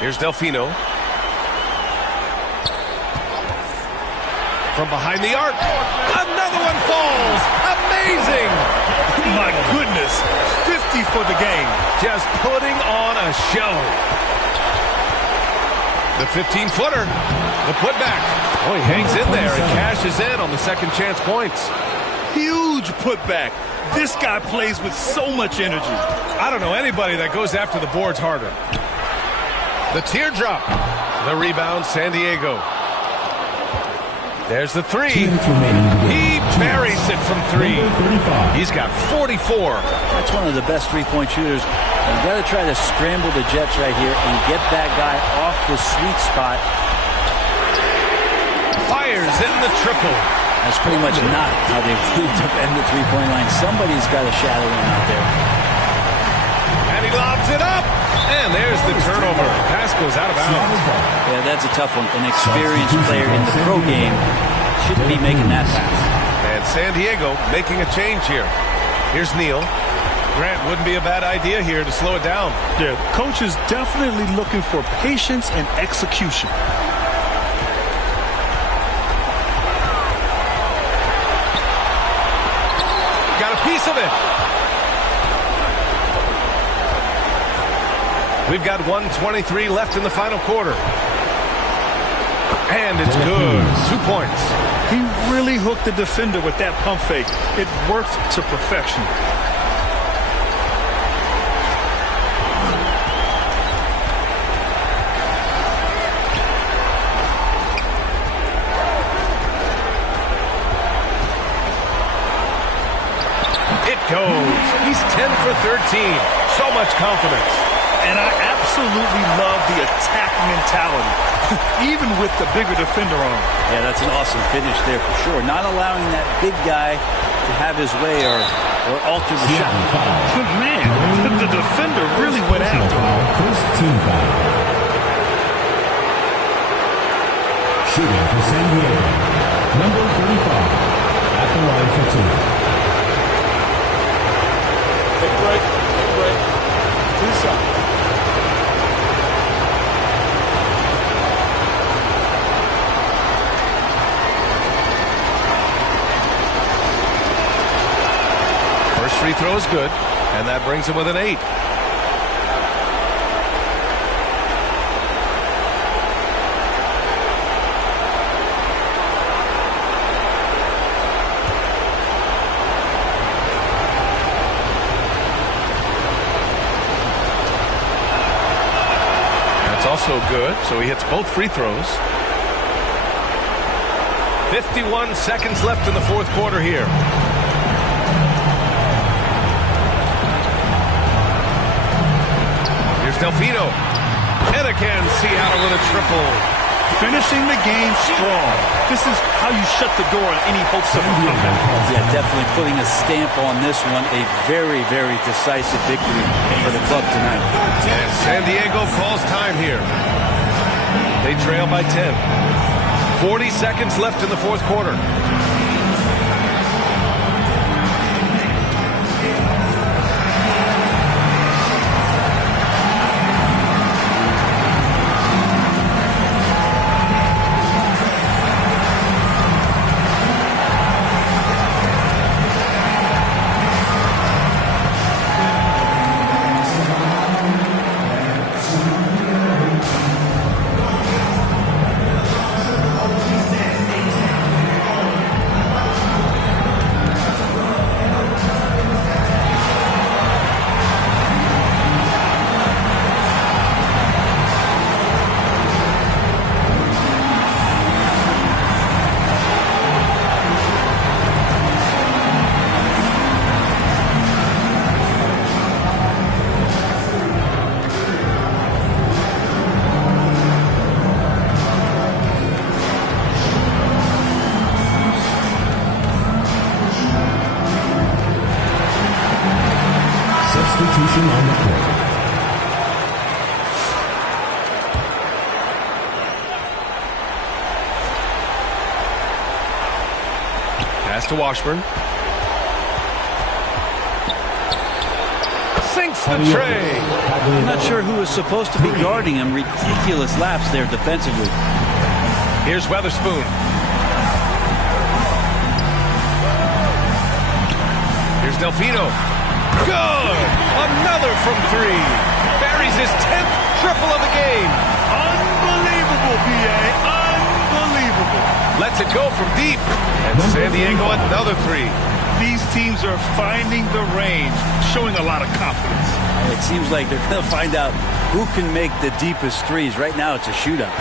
Here's Delfino. From behind the arc. Another one falls. Amazing. My goodness. 50 for the game. Just putting on a show. The 15-footer. The putback. Oh, he hangs in there and cashes in on the second chance points. Huge putback. This guy plays with so much energy. I don't know anybody that goes after the boards harder. The teardrop. The rebound, San Diego. There's the three. He buries it from 3. He's got 44. That's one of the best three-point shooters. You've got to try to scramble the Jets right here and get that guy off the sweet spot. Fires in the triple. That's pretty much not how they moved up in the three-point line. Somebody's got to shadow him out there. And he lobs it up. And there's the turnover. Pass goes out of bounds. Yeah, that's a tough one. An experienced player in the pro game shouldn't be making that pass. And San Diego making a change here. Here's Neal. Grant, wouldn't be a bad idea here to slow it down. Yeah, coach is definitely looking for patience and execution. piece of it. We've got 1:23 left in the final quarter. And it's good. 2 points. He really hooked the defender with that pump fake. It worked to perfection. It goes. He's 10 for 13. So much confidence. And I absolutely love the attack mentality, even with the bigger defender on him. Yeah, that's an awesome finish there for sure. Not allowing that big guy to have his way or alter the shot. Man, the defender really went after him. First team foul. Shooting for San Diego, number 35, at the line for two. Take a break. Take a break. 2 shots. First free throw is good, and that brings him with an 8. That's also good, so he hits both free throws. 51 seconds left in the fourth quarter here. Delfino. And again, Seattle with a triple. Finishing the game strong. This is how you shut the door on any hopes of a comeback. Yeah, definitely putting a stamp on this one. A very, very decisive victory for the club tonight. And San Diego calls time here. They trail by 10. 40 seconds left in the fourth quarter. Substitution on the court. Pass to Washburn. Sinks the tray. I'm not sure who is supposed to be guarding him. Ridiculous lapse there defensively. Here's Weatherspoon. Here's Delfino. Good! Another from 3. Buries his 10th triple of the game. Unbelievable, B.A. Unbelievable. Lets it go from deep. And San Diego another 3. These teams are finding the range, showing a lot of confidence. It seems like they're going to find out who can make the deepest threes. Right now, it's a shootout.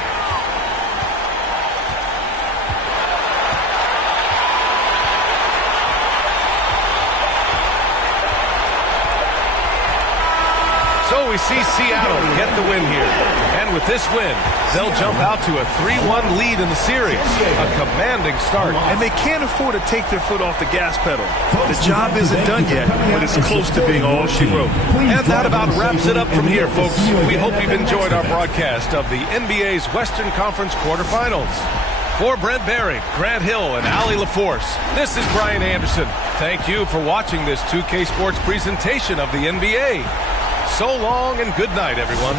So we see Seattle get the win here. And with this win, they'll jump out to a 3-1 lead in the series. A commanding start. And they can't afford to take their foot off the gas pedal. The job isn't done yet, but it's close to being all she wrote. And that about wraps it up from here, folks. We hope you've enjoyed our broadcast of the NBA's Western Conference quarterfinals. For Brent Barry, Grant Hill, and Allie LaForce, this is Brian Anderson. Thank you for watching this 2K Sports presentation of the NBA. So long and good night, everyone.